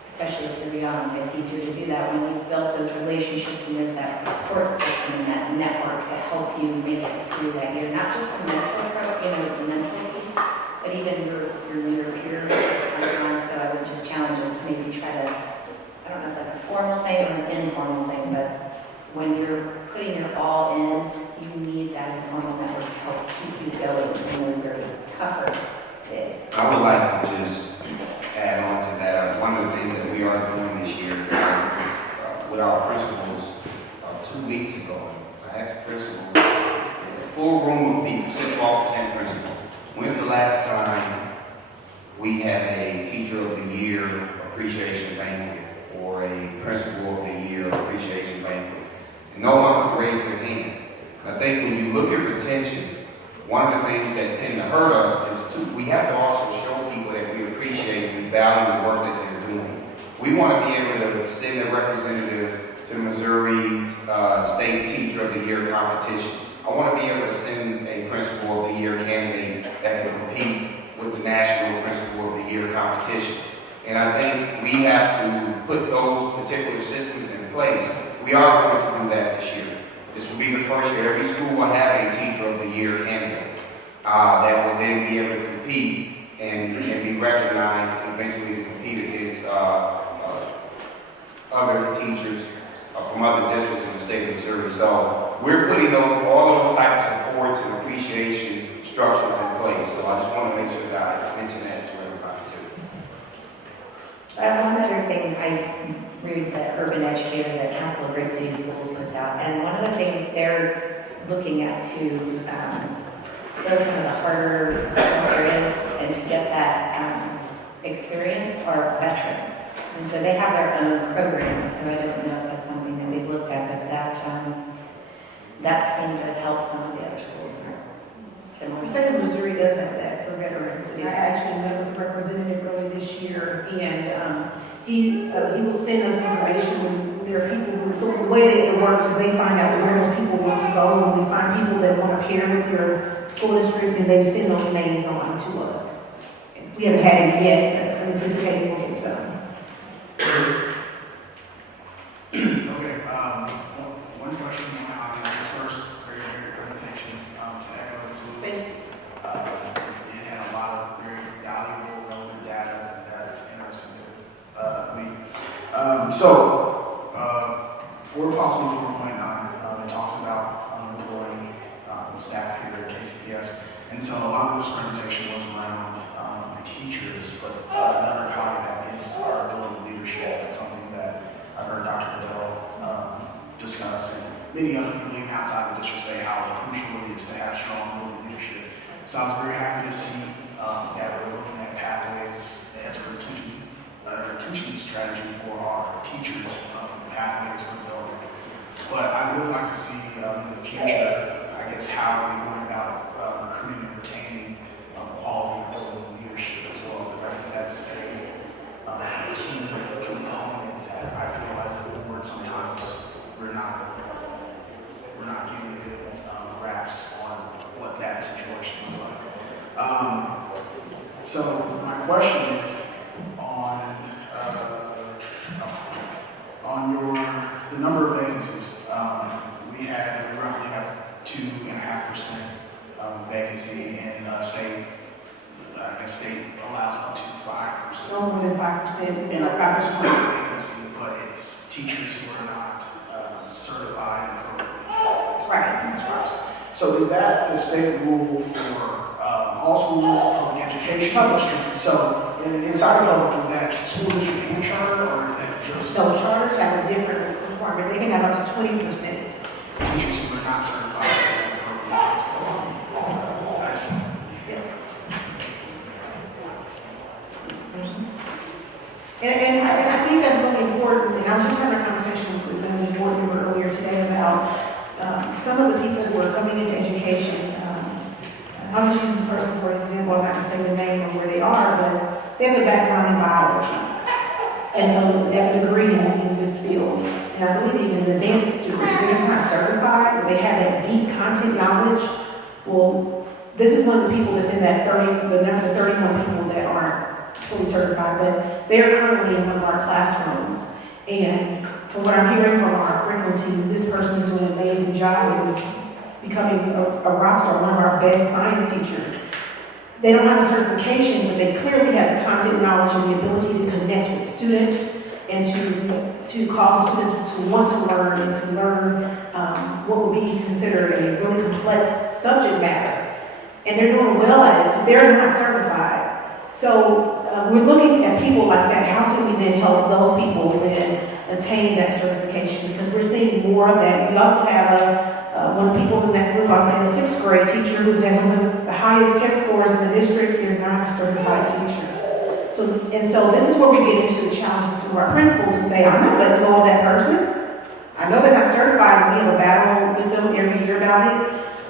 especially if you're young, it's easier to do that when you've built those relationships and there's that support system and that network to help you make it through that year. Not just the mental piece, but even your near peer. So I would just challenge us to maybe try to, I don't know if that's a formal thing or an informal thing, but when you're putting your all in, you need that informal network to help keep you going in those very tougher days. I would like to just add on to that. One of the things that we are doing this year with our principals, 2 weeks ago, I asked the principal, a full room of people, central office and principal, when's the last time we had a teacher of the year appreciation banquet or a principal of the year appreciation banquet? And no one could raise their hand. I think when you look at retention, one of the things that tend to hurt us is we have to also show people that we appreciate and we value the work that they're doing. We want to be able to send a representative to the Missouri State Teacher of the Year competition. I want to be able to send a Principal of the Year candidate that can compete with the National Principal of the Year competition. And I think we have to put those particular systems in place. We are going to do that this year. This will be the first year. Every school will have a Teacher of the Year candidate that will then be able to compete and be recognized eventually to compete against other teachers from other districts in the state of Missouri. So we're putting all those types of supports and appreciation structures in place. So I just want to make sure that I mention that to everybody too. One other thing, I read the Urban Educator that Council of Great City Schools puts out, and one of the things they're looking at to fill some of the harder areas and to get that experience are veterans. And so they have their own program, so I don't know if that's something that we've looked at, but that seemed to help some of the other schools in our similar. The state of Missouri does have that for veterans. I actually met with the representative early this year, and he will send us information when there are people who, so the way that it works is they find out where those people want to go, and they find people that want to pair with your school district, and they send those names on to us. We haven't had it yet, but I'm anticipating we'll get some. Okay, one question on my audience first, very presentation, to echo the salutes. It had a lot of very valuable, relevant data that's interesting to me. Board policy 4.9, it talks about employing staff here at KCPS, and so a lot of this presentation was around teachers, but another part of that is our ability to leadership. That's something that I've heard Dr. Bedell discuss, and many other people even outside the district say how So I was very happy to see that we're looking at pathways as a retention strategy for our teachers, pathways we're building. But I would like to see in the future, I guess, how we're going about recruiting and retaining quality building leadership as well. Because I think that's a key component that I feel as a board sometimes we're not getting a good grasp on what that situation looks like. So my question is on the number of vacancies. We roughly have 2.5% vacancy in state. I guess state allows up to 5%. No more than 5%. And I guess it's not a vacancy, but it's teachers who are not certified appropriately. Right. That's right. So is that the state rule for all schools, public education? Public. So inside of public, is that school district and charter, or is that just No, charters have a different requirement. They can have up to 20%. teachers who are not certified appropriately? And I think that's really important, and I was just having a conversation with the board member earlier today about some of the people who are coming into education. I'll just use this person for an example. I'm not going to say the name or where they are, but they have a background in biology. And so they have a degree in this field. And I believe even an advanced degree. They're just not certified, but they have that deep content knowledge. Well, this is one of the people that's in that 31 people that aren't fully certified, but they're currently in one of our classrooms. And from what I'm hearing from our curriculum team, this person is doing an amazing job. Is becoming a rock star, one of our best science teachers. They don't have a certification, but they clearly have the content knowledge and the ability to connect with students and to cause students to want to learn and to learn what would be considered a really complex subject matter. And they're doing well at it. They're not certified. So we're looking at people like that. How can we then help those people then attain that certification? Because we're seeing more of that. We also have one of the people in that group, I'll say a 6th grade teacher who has one of the highest test scores in the district. They're not a certified teacher. So this is where we get into the challenge with some of our principals who say, I'm not letting go of that person. I know they're not certified, and we have a battle with them every year about it.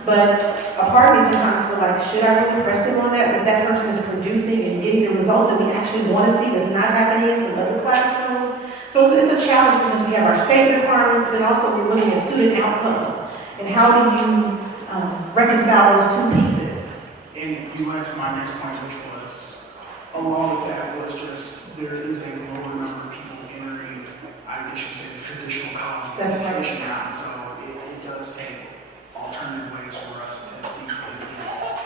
But a part of me sometimes feel like, should I really press them on that? If that person is producing and getting the results that we actually want to see that's not happening in some other classrooms. So it's a challenge because we have our state requirements, but then also we're looking at student outcomes. And how do you reconcile those two pieces? And you went to my next point, which was, along with that, was just there is a lower number of people entering, I guess you could say, the traditional college education now. So it does take alternative ways for us to see to get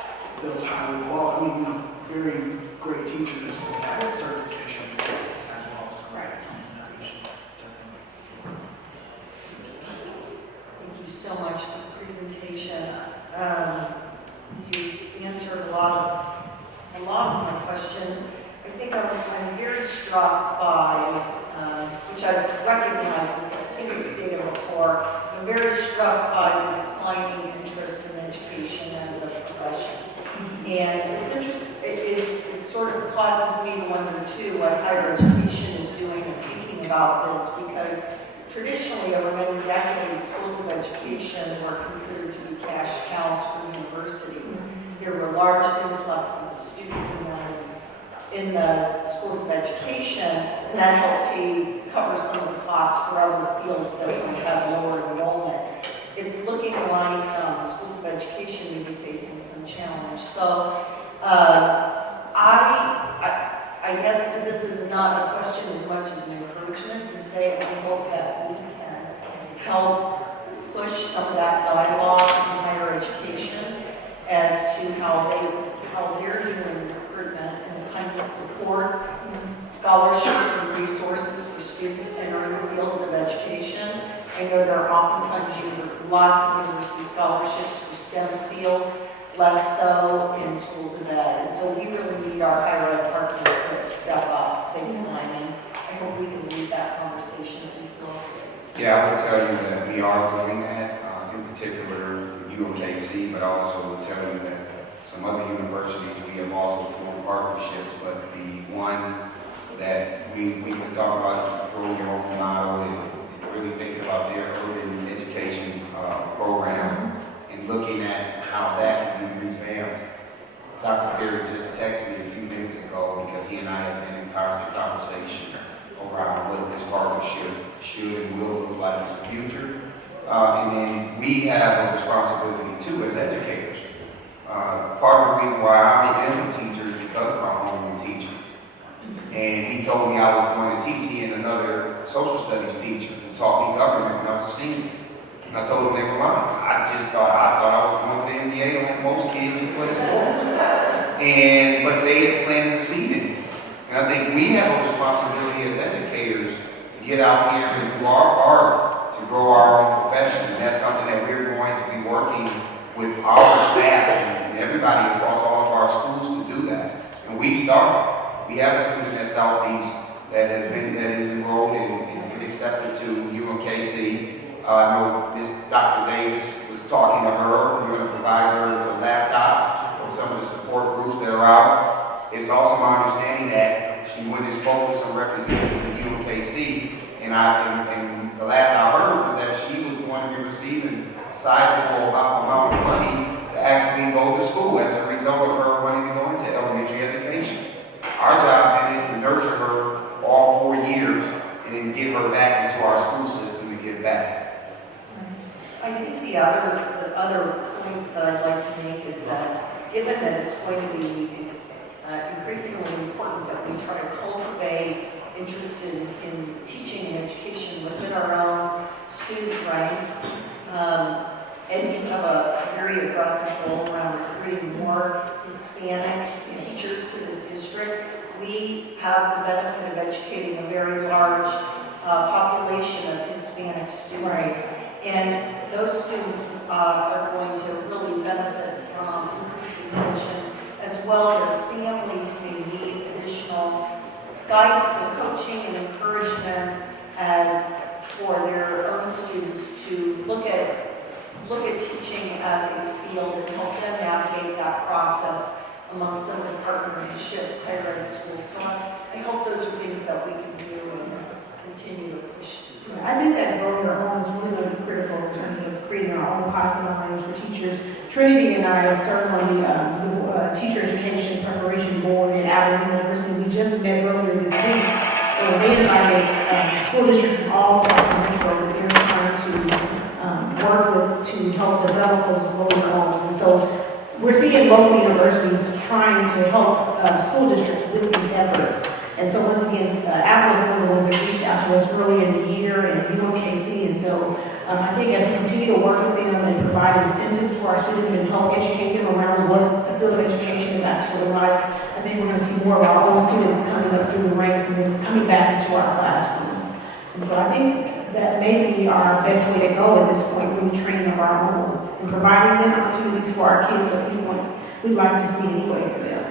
those highly qualified, very great teachers that have certification as well. So right. Thank you so much for the presentation. You answered a lot of my questions. I think I'm very struck by, which I recognize this, I've seen this data before, I'm very struck by the declining interest in education as a profession. And it's interesting, it sort of causes me to wonder too what higher education is doing and thinking about this, because traditionally, over many decades, schools of education were considered to be cash cows for universities. There were large influxes of students in the schools of education, and that helped cover some of the costs for other fields that would have lower enrollment. It's looking like schools of education may be facing some challenge. So I guess this is not a question as much as an encouragement to say I hope that we can help push some of that dialogue in higher education as to how they're doing recruitment and the kinds of supports, scholarships, and resources for students entering fields of education. I know there are oftentimes lots of university scholarships for STEM fields, less so in schools of ed. And so we really need our higher ed partners to step up big time, and I hope we can lead that conversation if we feel it. Yeah, I will tell you that we are doing that, in particular with UMKC, but also will tell you that some other universities. We have also formed partnerships, but the one that we can talk about growing your own model and really thinking about their urban education program and looking at how that can be revamped. Dr. Perry just texted me a few minutes ago because he and I have been in constant conversation around what this partnership should and will look like in the future. And then we have a responsibility too as educators. Part of the reason why I became a teacher is because of my home teacher. And he told me I was going to teach. He and another social studies teacher who taught me government when I was a senior. And I told them they were lying. I thought I was going to the NBA like most kids who play sports. But they had planted the seed in me. And I think we have a responsibility as educators to get out here and do our part to grow our own profession. And that's something that we're going to be working with our staff and everybody across all of our schools to do that. And we started. We have a student at Southeast that is enrolled and been accepted to UMKC. I know Ms. Dr. Davis was talking to her. We're going to provide her a laptop from some of the support groups that are out. It's also my understanding that she went and spoke with some representatives from UMKC, and the last I heard was that she was going to be receiving a sizable amount of money to actually go to school as a result of her wanting to go into elementary education. Our job then is to nurture her all 4 years and then get her back into our school system to give back. I think the other point that I'd like to make is that given that it's going to be increasingly important that we try to cultivate interest in teaching and education within our own student ranks, and we have a very aggressive goal around recruiting more Hispanic teachers to this district. We have the benefit of educating a very large population of Hispanic students. Right. And those students are going to really benefit from increased attention, as well their families may need additional guidance and coaching and encouragement as for their own students to look at teaching as a field and help them navigate that process among some of the partnership higher ed schools. So I hope those are things that we can do and continue to push. I think that growing our own is really going to be critical in terms of creating our own pipeline for teachers. Trinity and I serve on the Teacher Education Preparation Board at Alabama University. We just met earlier this week, and they invited school districts from all across the metro that they're trying to work with to help develop those global goals. And so we're seeing local universities trying to help school districts with these efforts. And so once again, Apple is one of the ones that reached out to us early in the year, and UMKC. And so I think as we continue to work with them and provide incentives for our students and help educate them around what the field of education is actually like, I think we're going to see more of our own students coming up through the ranks and then coming back into our classrooms. And so I think that may be our best way to go at this point, really training of our own and providing them opportunities for our kids that we'd like to see anyway for them.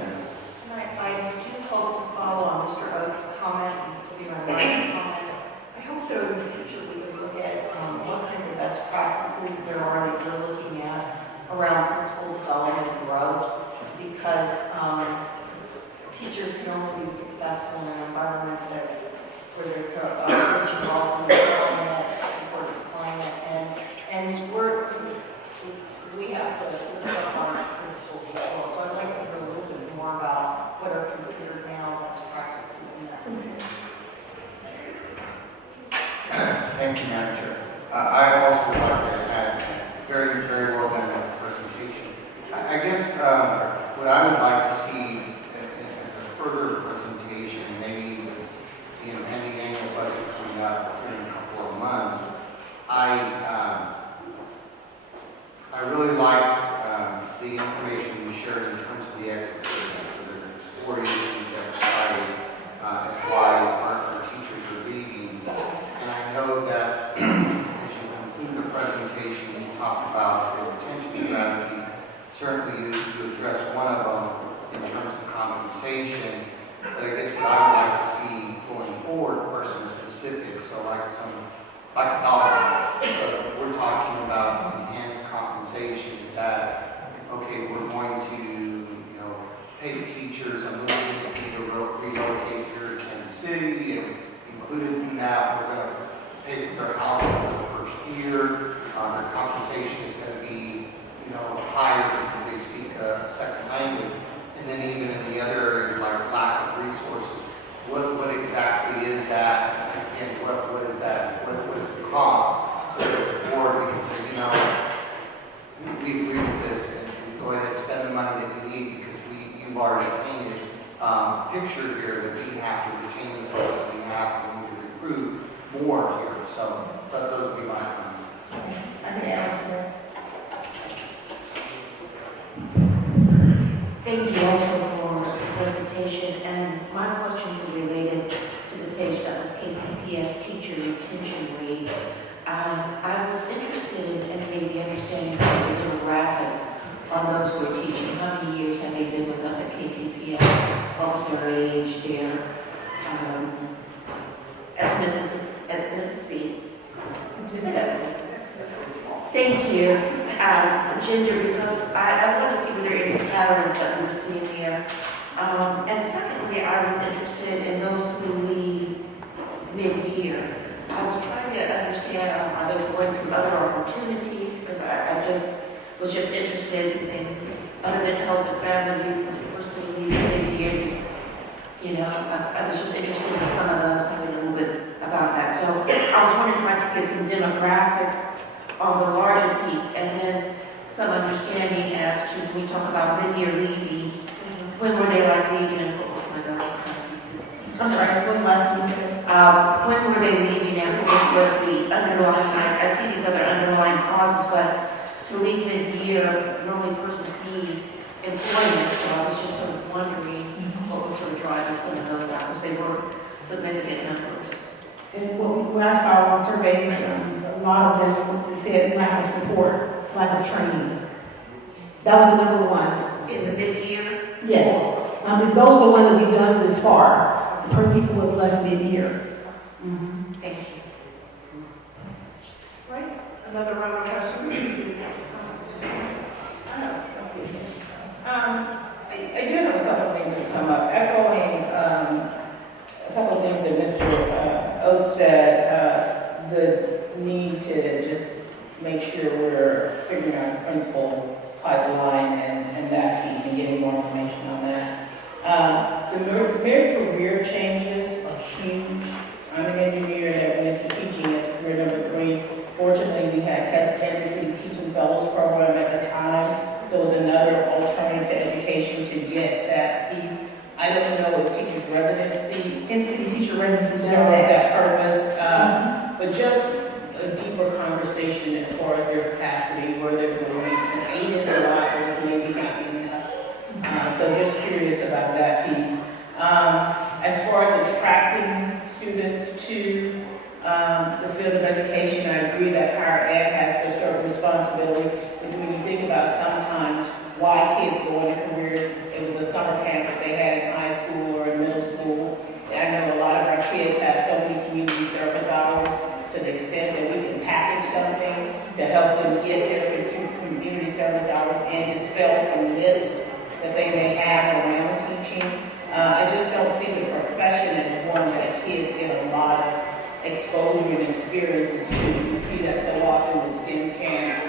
I do hope to follow on Mr. Oates' comment and Sylvia Ryan's comment. I hope that in the future we can look at what kinds of best practices there are that you're looking at around principal development and growth, because teachers can only be successful in an environment that's whether it's a rich involvement in climate, supportive climate, and we have to look at our principles as well. So I'd like to hear a little bit more about what are considered now best practices in that. Thank you, Madam Chair. I also would like to add, very, very well done presentation. I guess what I would like to see as a further presentation, maybe with the impending annual budget coming up in a couple of months, I really like the information you shared in terms of the exit survey. So there's 4 issues that were cited as why our teachers are leaving. And I know that as you conclude the presentation, you talked about the retention strategies. Certainly you address one of them in terms of compensation. But I guess what I would like to see going forward are some specifics. So like a dollar. So we're talking about enhanced compensation. Is that, okay, we're going to pay teachers a moving fee to relocate here to Kansas City, and included in that, we're going to pay for their housing for the first year. Their compensation is going to be, higher because they speak a second language. And then even in the other areas like lack of resources, what exactly is that? Again, what is that? What is the cost? So as a board, we can say, we agree with this, and go ahead and spend the money that you need because you've already painted a picture here that we have to retain the folks that we have, and we need to recruit more here. So those would be my comments. I can add to that. Thank you also for the presentation, and my questions were related to the page that was KCPS teacher retention rate. I was interested in maybe understanding some of the demographics on those who are teaching. How many years have they been with us at KCPS? What was their age, their ethnicity? Thank you, Ginger, because I want to see whether there are any patterns that we're seeing here. And secondly, I was interested in those who leave mid-year. I was trying to understand, are they going to other opportunities? Because I was just interested in, other than health and family reasons, the person who leaves mid-year, I was just interested in some of those, having a little bit about that. So I was wondering if I could get some demographics on the larger piece, and then some understanding as to, when we talk about mid-year leaving, when were they leaving, and what was one of those kind of pieces? I'm sorry, what was the last thing you said? When were they leaving, and what was the underlying, I see these other underlying causes, but to leave mid-year, normally persons need employment, so I was just sort of wondering what was sort of driving some of those out, because they were significant numbers. And when I saw on surveys, a lot of them said lack of support, lack of training. That was the number one. In the mid-year? Yes. If those are the ones that we've done this far, the people who have left mid-year. Thank you. Right, another round of questions? I do have a couple of things that come up. Echoing a couple of things that Mr. Oates said, the need to just make sure we're figuring out the principal pipeline and that piece and getting more information on that. The career changes are huge. I'm an engineer that went into teaching as career number 3. Fortunately, we had Kansas City Teaching Fellows Program at the time. So it was another alternative to education to get that piece. I don't know if teacher's residency, Kansas City teacher residency serves that purpose, but just a deeper conversation as far as their capacity, where they're going. 8 is a lot, but maybe not enough. So just curious about that piece. As far as attracting students to the field of education, I agree that higher ed has a certain responsibility, but when you think about sometimes why kids go into careers, it was a summer camp that they had in high school or in middle school. I know a lot of our kids have so many community service hours to the extent that we can package something to help them get their community service hours and dispel some myths that they may have around teaching. I just don't see the profession as one that kids get a lot of exposure and experiences to. You see that so often with STEM camps,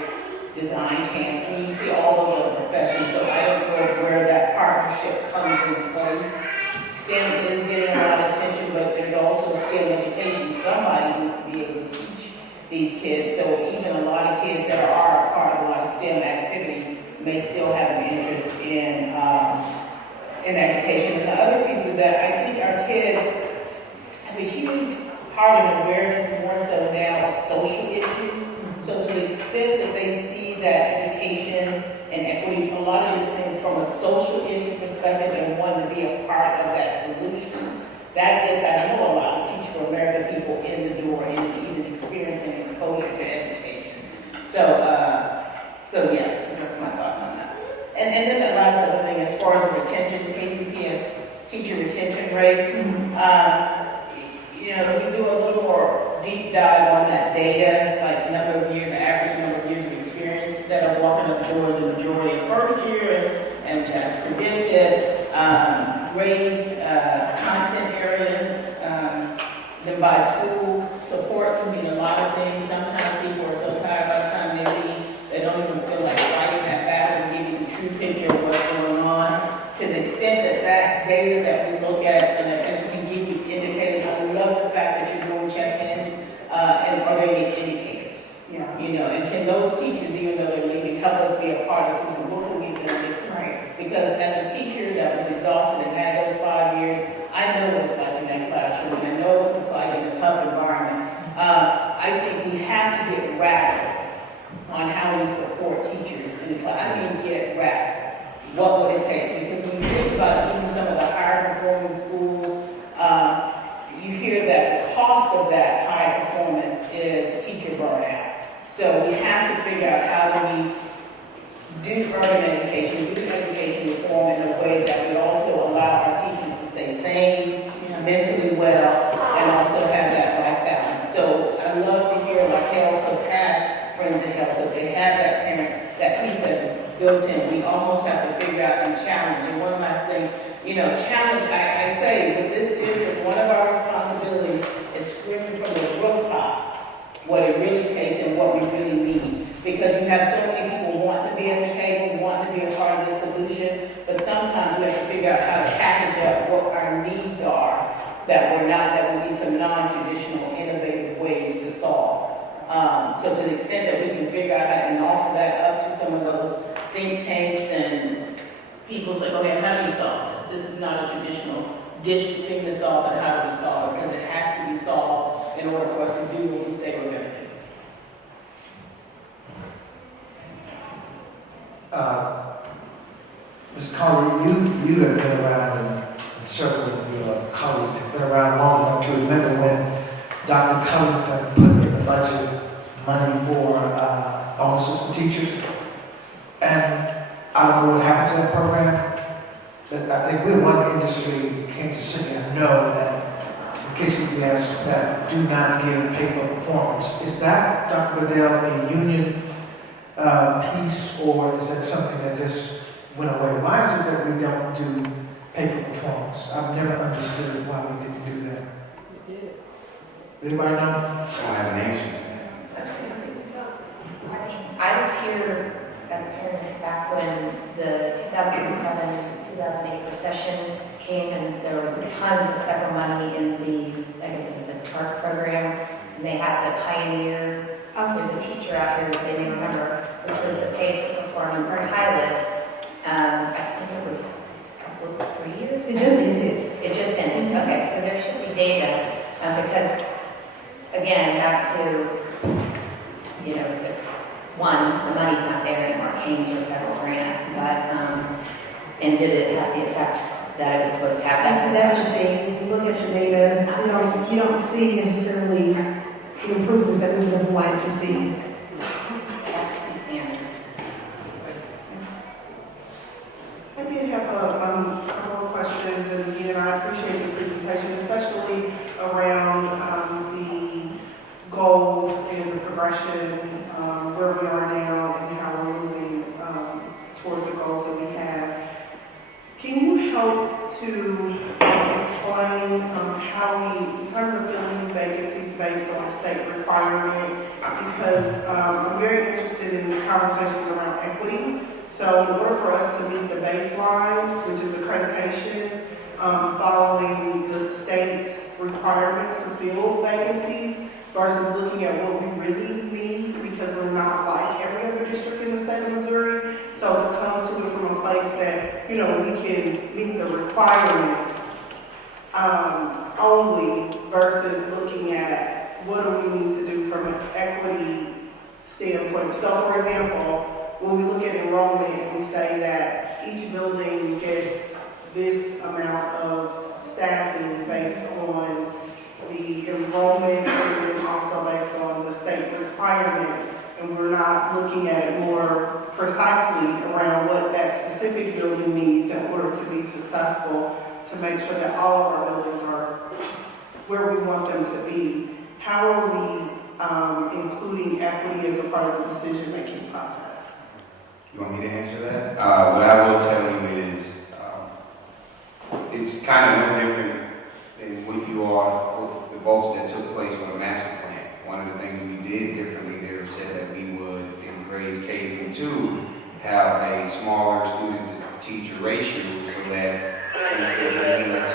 design camp, and you see all those other professions. So I don't know where that partnership comes in place. STEM is getting a lot of attention, but there's also STEM education. Somebody needs to be able to teach these kids. So even a lot of kids that are a part of a lot of STEM activity may still have an interest in education. And the other piece is that I think our kids have a huge heart and awareness more so now of social issues. So to the extent that they see that education and equities, a lot of these things from a social issue perspective and wanting to be a part of that solution, that gets, I know a lot of Teach for America people in the door and even experiencing exposure to education. So yeah, so that's my thoughts on that. And then the last other thing, as far as the retention, KCPS teacher retention rates, we do a little more deep dive on that data, like number of years, average number of years of experience that are walking up the doors in the majority of first year, and as predicted, raised content area, then by school. Support can mean a lot of things. Sometimes people are so tired by the time they leave, they don't even feel like fighting that battle and giving you the true picture of what's going on. To the extent that that data that we look at and that as we can give you indicators, I love the fact that you're doing check-ins, and are there any indicators? Yeah. You know, and can those teachers, even though they're leaving, help us be a part of something? What can we do different? Right. Because as a teacher that was exhausted and had those 5 years, I know what it's like in that classroom. I know what it's like in a tough environment. I think we have to get radical on how we support teachers in the class. I mean, get radical. What would it take? Because when you think about even some of the higher performing schools, you hear that the cost of that high performance is teacher burnout. So we have to figure out how do we do urban education, do education reform in a way that we also allow our teachers to stay sane, mentally well, and also have that life balance. So I love to hear like Hale has friends in health, that they have that parent, that piece that's built in. We almost have to figure out and challenge. And one last thing, challenge, I say, with this district, one of our responsibilities is screaming from the rooftop what it really takes and what we really need. Because you have so many people wanting to be at the table, wanting to be a part of the solution, but sometimes we have to figure out how to package up what our needs are that we need some non-traditional, innovative ways to solve. So to the extent that we can figure out how and offer that up to some of those think tanks and people say, okay, how do we solve this? This is not a traditional district thing to solve, but how do we solve it? Because it has to be solved in order for us to do what we say we're going to do. Ms. Connery, you have been around and several of your colleagues have been around long enough to remember when Dr. Covington put in the budget money for bonuses for teachers. And I don't know what happened to that program. But I think we're one industry came to sit and know that in KCPS that do not give pay for performance. Is that, Dr. Waddell, a union piece, or is that something that just went away? Why is it that we don't do pay for performance? I've never understood why we didn't do that. We did. Anybody know? I don't have an answer. I was here as a parent back when the 2007-2008 recession came, and there was tons of federal money in the, I guess it was the PARK program, and they had the Pioneer. There's a teacher out here that they may remember, which was the Pay for Performance pilot. I think it was a couple, 3 years. It just ended. It just ended. Okay, so there should be data because, again, back to one, the money's not there anymore. It came through a federal grant, but and did it have the effect that it was supposed to have? That's the thing. If you look at the data, you don't see necessarily the improvements that we would have liked to see. That's the standard. I did have a couple of questions, and again, I appreciate the presentation, especially around the goals and the progression, where we are now and how we're moving toward the goals that we have. Can you help to explain how we, in terms of filling vacancies based on state requirement, because I'm very interested in the conversations around equity. So in order for us to meet the baseline, which is accreditation, following the state requirements to fill vacancies versus looking at what we really need, because we're not like every other district in the state of Missouri. So to come to it from a place that, we can meet the requirements only versus looking at what do we need to do from an equity standpoint. So for example, when we look at enrollment, we say that each building gets this amount of staffing based on the enrollment and then also based on the state requirements. And we're not looking at it more precisely around what that specific building needs in order to be successful, to make sure that all of our buildings are where we want them to be. How are we including equity as a part of the decision-making process? You want me to answer that? What I will tell you is, it's kind of no different than what you all, the votes that took place for the master plan. One of the things we did differently there said that we would, in grades K through 2, have a smaller student-to-teacher ratio so that we could enhance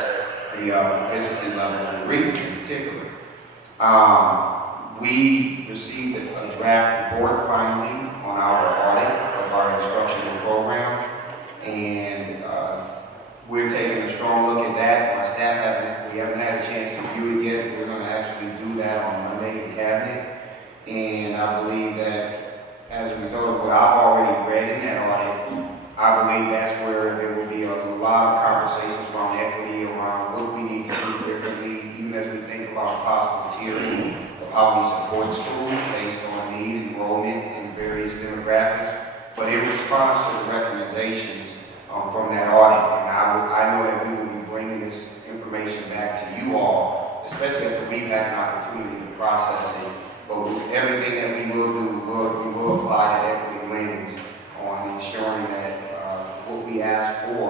the proficiency level in reading in particular. We received a draft report finally on our audit of our instructional program, and we're taking a strong look at that. My staff we haven't had a chance to review it yet. We're going to actually do that on Monday in cabinet, and I believe that as a result of what I've already read in that audit, I believe that's where there will be a lot of conversations around equity, around what we need to do differently, even as we think about possible tiering of how we support schools based on need, enrollment, and various demographics. But in response to the recommendations from that audit, and I know that we will be bringing this information back to you all, especially after we've had an opportunity to process it. But with everything that we will do, we will apply that equity lens on ensuring that what we ask for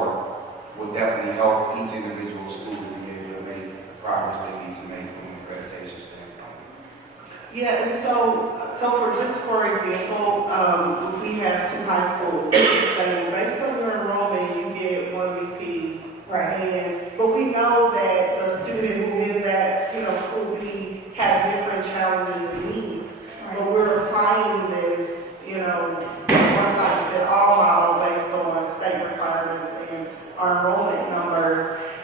will definitely help each individual school to be able to make the progress they need to make from an accreditation standpoint. Yeah, and for example, we have 2 high schools saying based on your enrollment, you get 1 VP. Right. But we know that the students in that, school B have different challenges and needs. Right. But we're applying this, one-size-fits-all model based on state requirements and our enrollment numbers.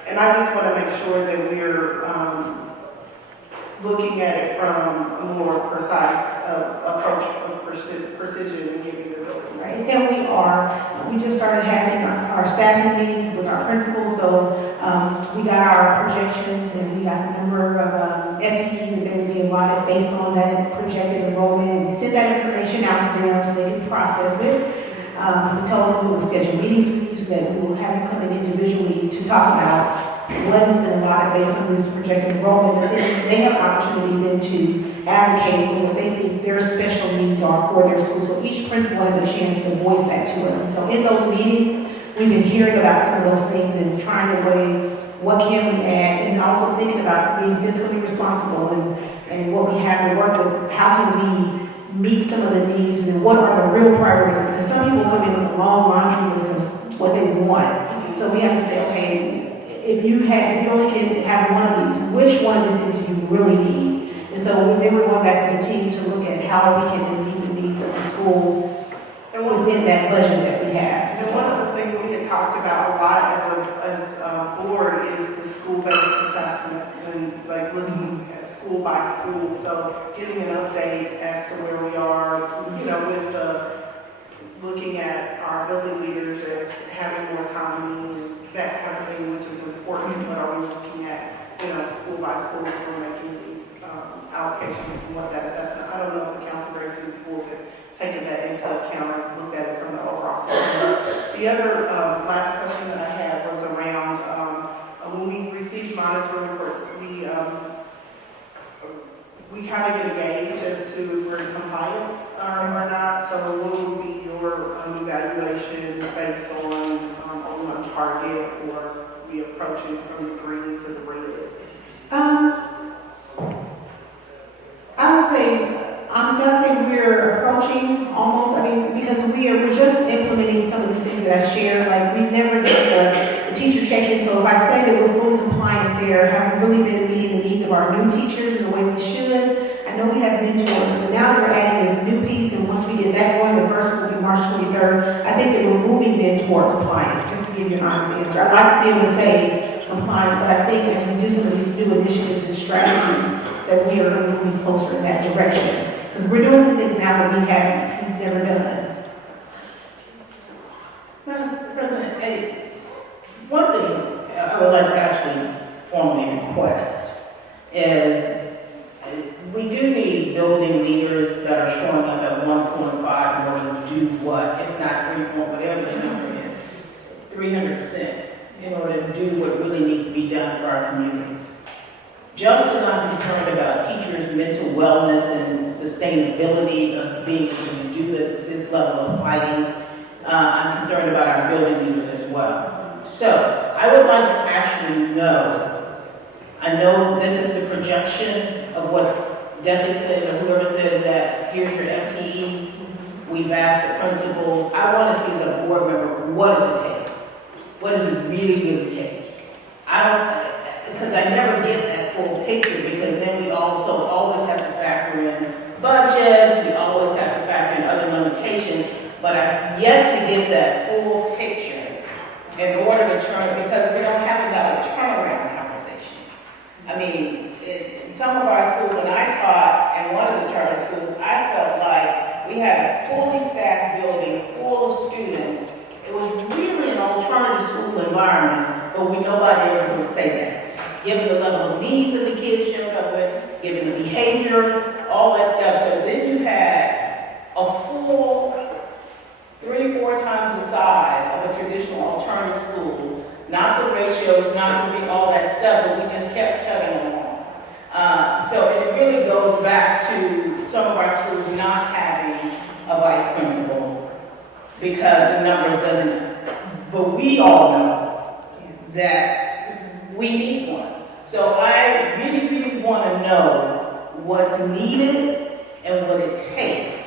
And I just want to make sure that we're looking at it from a more precise approach of precision and giving the building. Right, and we are. We just started having our staffing meetings with our principals, so we got our projections and we got the number of FTE that they will be allotted based on that projected enrollment. We send that information out to them so they can process it. We tell them we will schedule meetings with you so that we will have you come in individually to talk about what has been allotted based on this projected enrollment, and then they have an opportunity then to advocate for what they think their special needs are for their school. So each principal has a chance to voice that to us. And so in those meetings, we've been hearing about some of those things and trying to weigh what can we add, and also thinking about being fiscally responsible and what we have to work with. How can we meet some of the needs, and what are the real priorities? Because some people come in with a long laundry list of what they want. So we have to say, okay, if you only can have one of these, which one of these things do you really need? And so then we're going back as a team to look at how we can meet the needs of the schools within that budget that we have. And one of the things we had talked about a lot as a board is the school-based assessments and like looking at school by school. So getting an update as to where we are, with looking at our building leaders as having more time and that kind of thing, which is important. But are we looking at, school by school when we're making these allocations and what that assessment? I don't know if the council of Grace schools have taken that into account or looked at it from the overall system. The other last question that I had was around when we receive monitoring reports, we kind of get a gauge as to if we're in compliance or not. So what would be your evaluation based on are we on target, or are we approaching from the green to the red? I would say, honestly, I'd say we're approaching almost, because we're just implementing some of these things that I shared. Like, we've never done the teacher check-in, so if I say that we're fully compliant there, have we really been meeting the needs of our new teachers in the way we should? I know we have mentors, but now we're adding this new piece, and once we get that going, the first will be March 23rd, I think that we're moving then toward compliance, just to give you an honest answer. I'd like to be able to say compliant, but I think as we do some of these new initiatives and strategies, that we are moving closer in that direction. Because we're doing some things now that we've never done. Madam President, one thing I would like to actually formally request is we do need building leaders that are showing up at 1.5 in order to do what, if not 3 point, whatever the number is, 300% in order to do what really needs to be done for our communities. Just as I'm concerned about teachers' mental wellness and sustainability of being able to do this level of fighting, I'm concerned about our building leaders as well. So I would like to actually know. I know this is the projection of what Desi says or whoever says that here's your FTEs. We've asked the principals. I want to see as a board member, what does it take? What does it really take? Because I never get that full picture, because then we also always have to factor in budgets, we always have to factor in other limitations, but I've yet to get that full picture in order to turn, because we don't have a lot of turnaround conversations. I mean, in some of our schools, when I taught in one of the charter schools, I felt like we had a fully staffed building full of students. It was really an alternative school environment, but nobody ever would say that. Given the level of needs that the kids showed up with, given the behaviors, all that stuff. So then you had a full 3 or 4 times the size of a traditional alternative school. Not the ratios, not all that stuff, but we just kept chugging along. So it really goes back to some of our schools not having a vice principal because the numbers doesn't, but we all know that we need one. So I really, really want to know what's needed and what it takes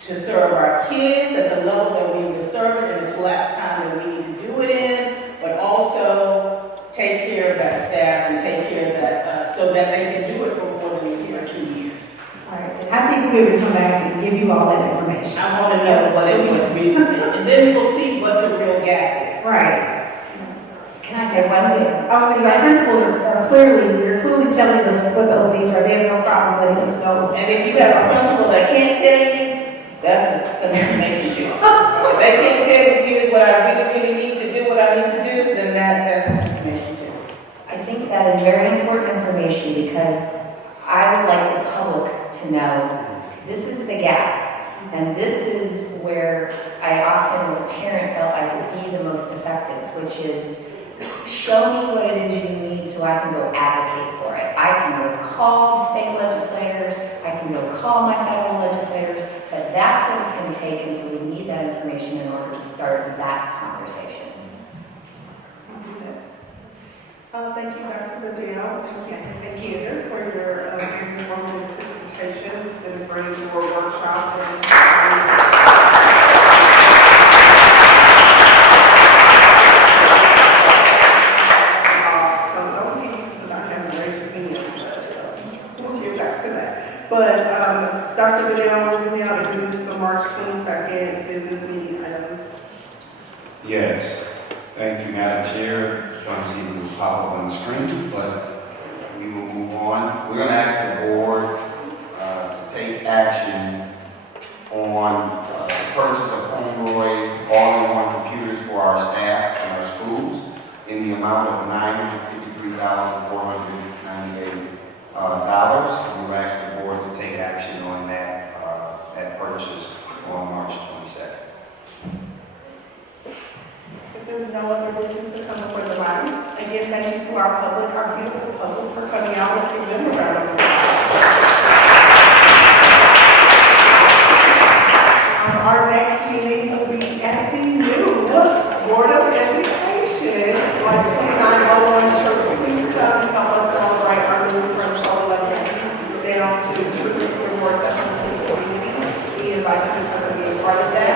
to serve our kids at the level that we need to serve it in the collapsed time that we need to do it in, but also take care of that staff and take care of that so that they can do it for more than a year or 2 years. All right, and I think we'll be able to come back and give you all that information. I want to know what it would be, and then we'll see what the real gap is. Right. Can I say one thing? I was thinking, our principals are clearly telling us what those needs are. They have no problem letting us know. And if you have a principal that can't tell you, that's some information too. If they can't tell you, here's what I really need to do, what I need to do, then that's some information too. I think that is very important information because I would like the public to know this is the gap. And this is where I often, as a parent, felt I could be the most effective, which is show me what it is you need so I can go advocate for it. I can go call state legislators, I can go call my federal legislators, but that's what it's going to take, and so we need that information in order to start that conversation. Thank you, Dr. Bedell. Thank you, Kendra, for your informative presentation. It's been a great workshop. But Dr. Bedell will now introduce the March 22nd business meeting item. Yes, thank you, Madam Chair. Trying to see if it will pop up on the screen, but we will move on. We're going to ask the board to take action on the purchase of Homeboy all-in-one computers for our staff and our schools in the amount of $953,498. We will ask the board to take action on that purchase on March 22nd. If there's no other business to come before the body, again, thank you to our public, our beautiful public, for coming out and giving them a round of applause. Our next meeting will be at the new Board of Education on 2901 Church. Please come and help us celebrate our new from show 11 down to Children's Rewards at the community. We invite you to come and be a part of that.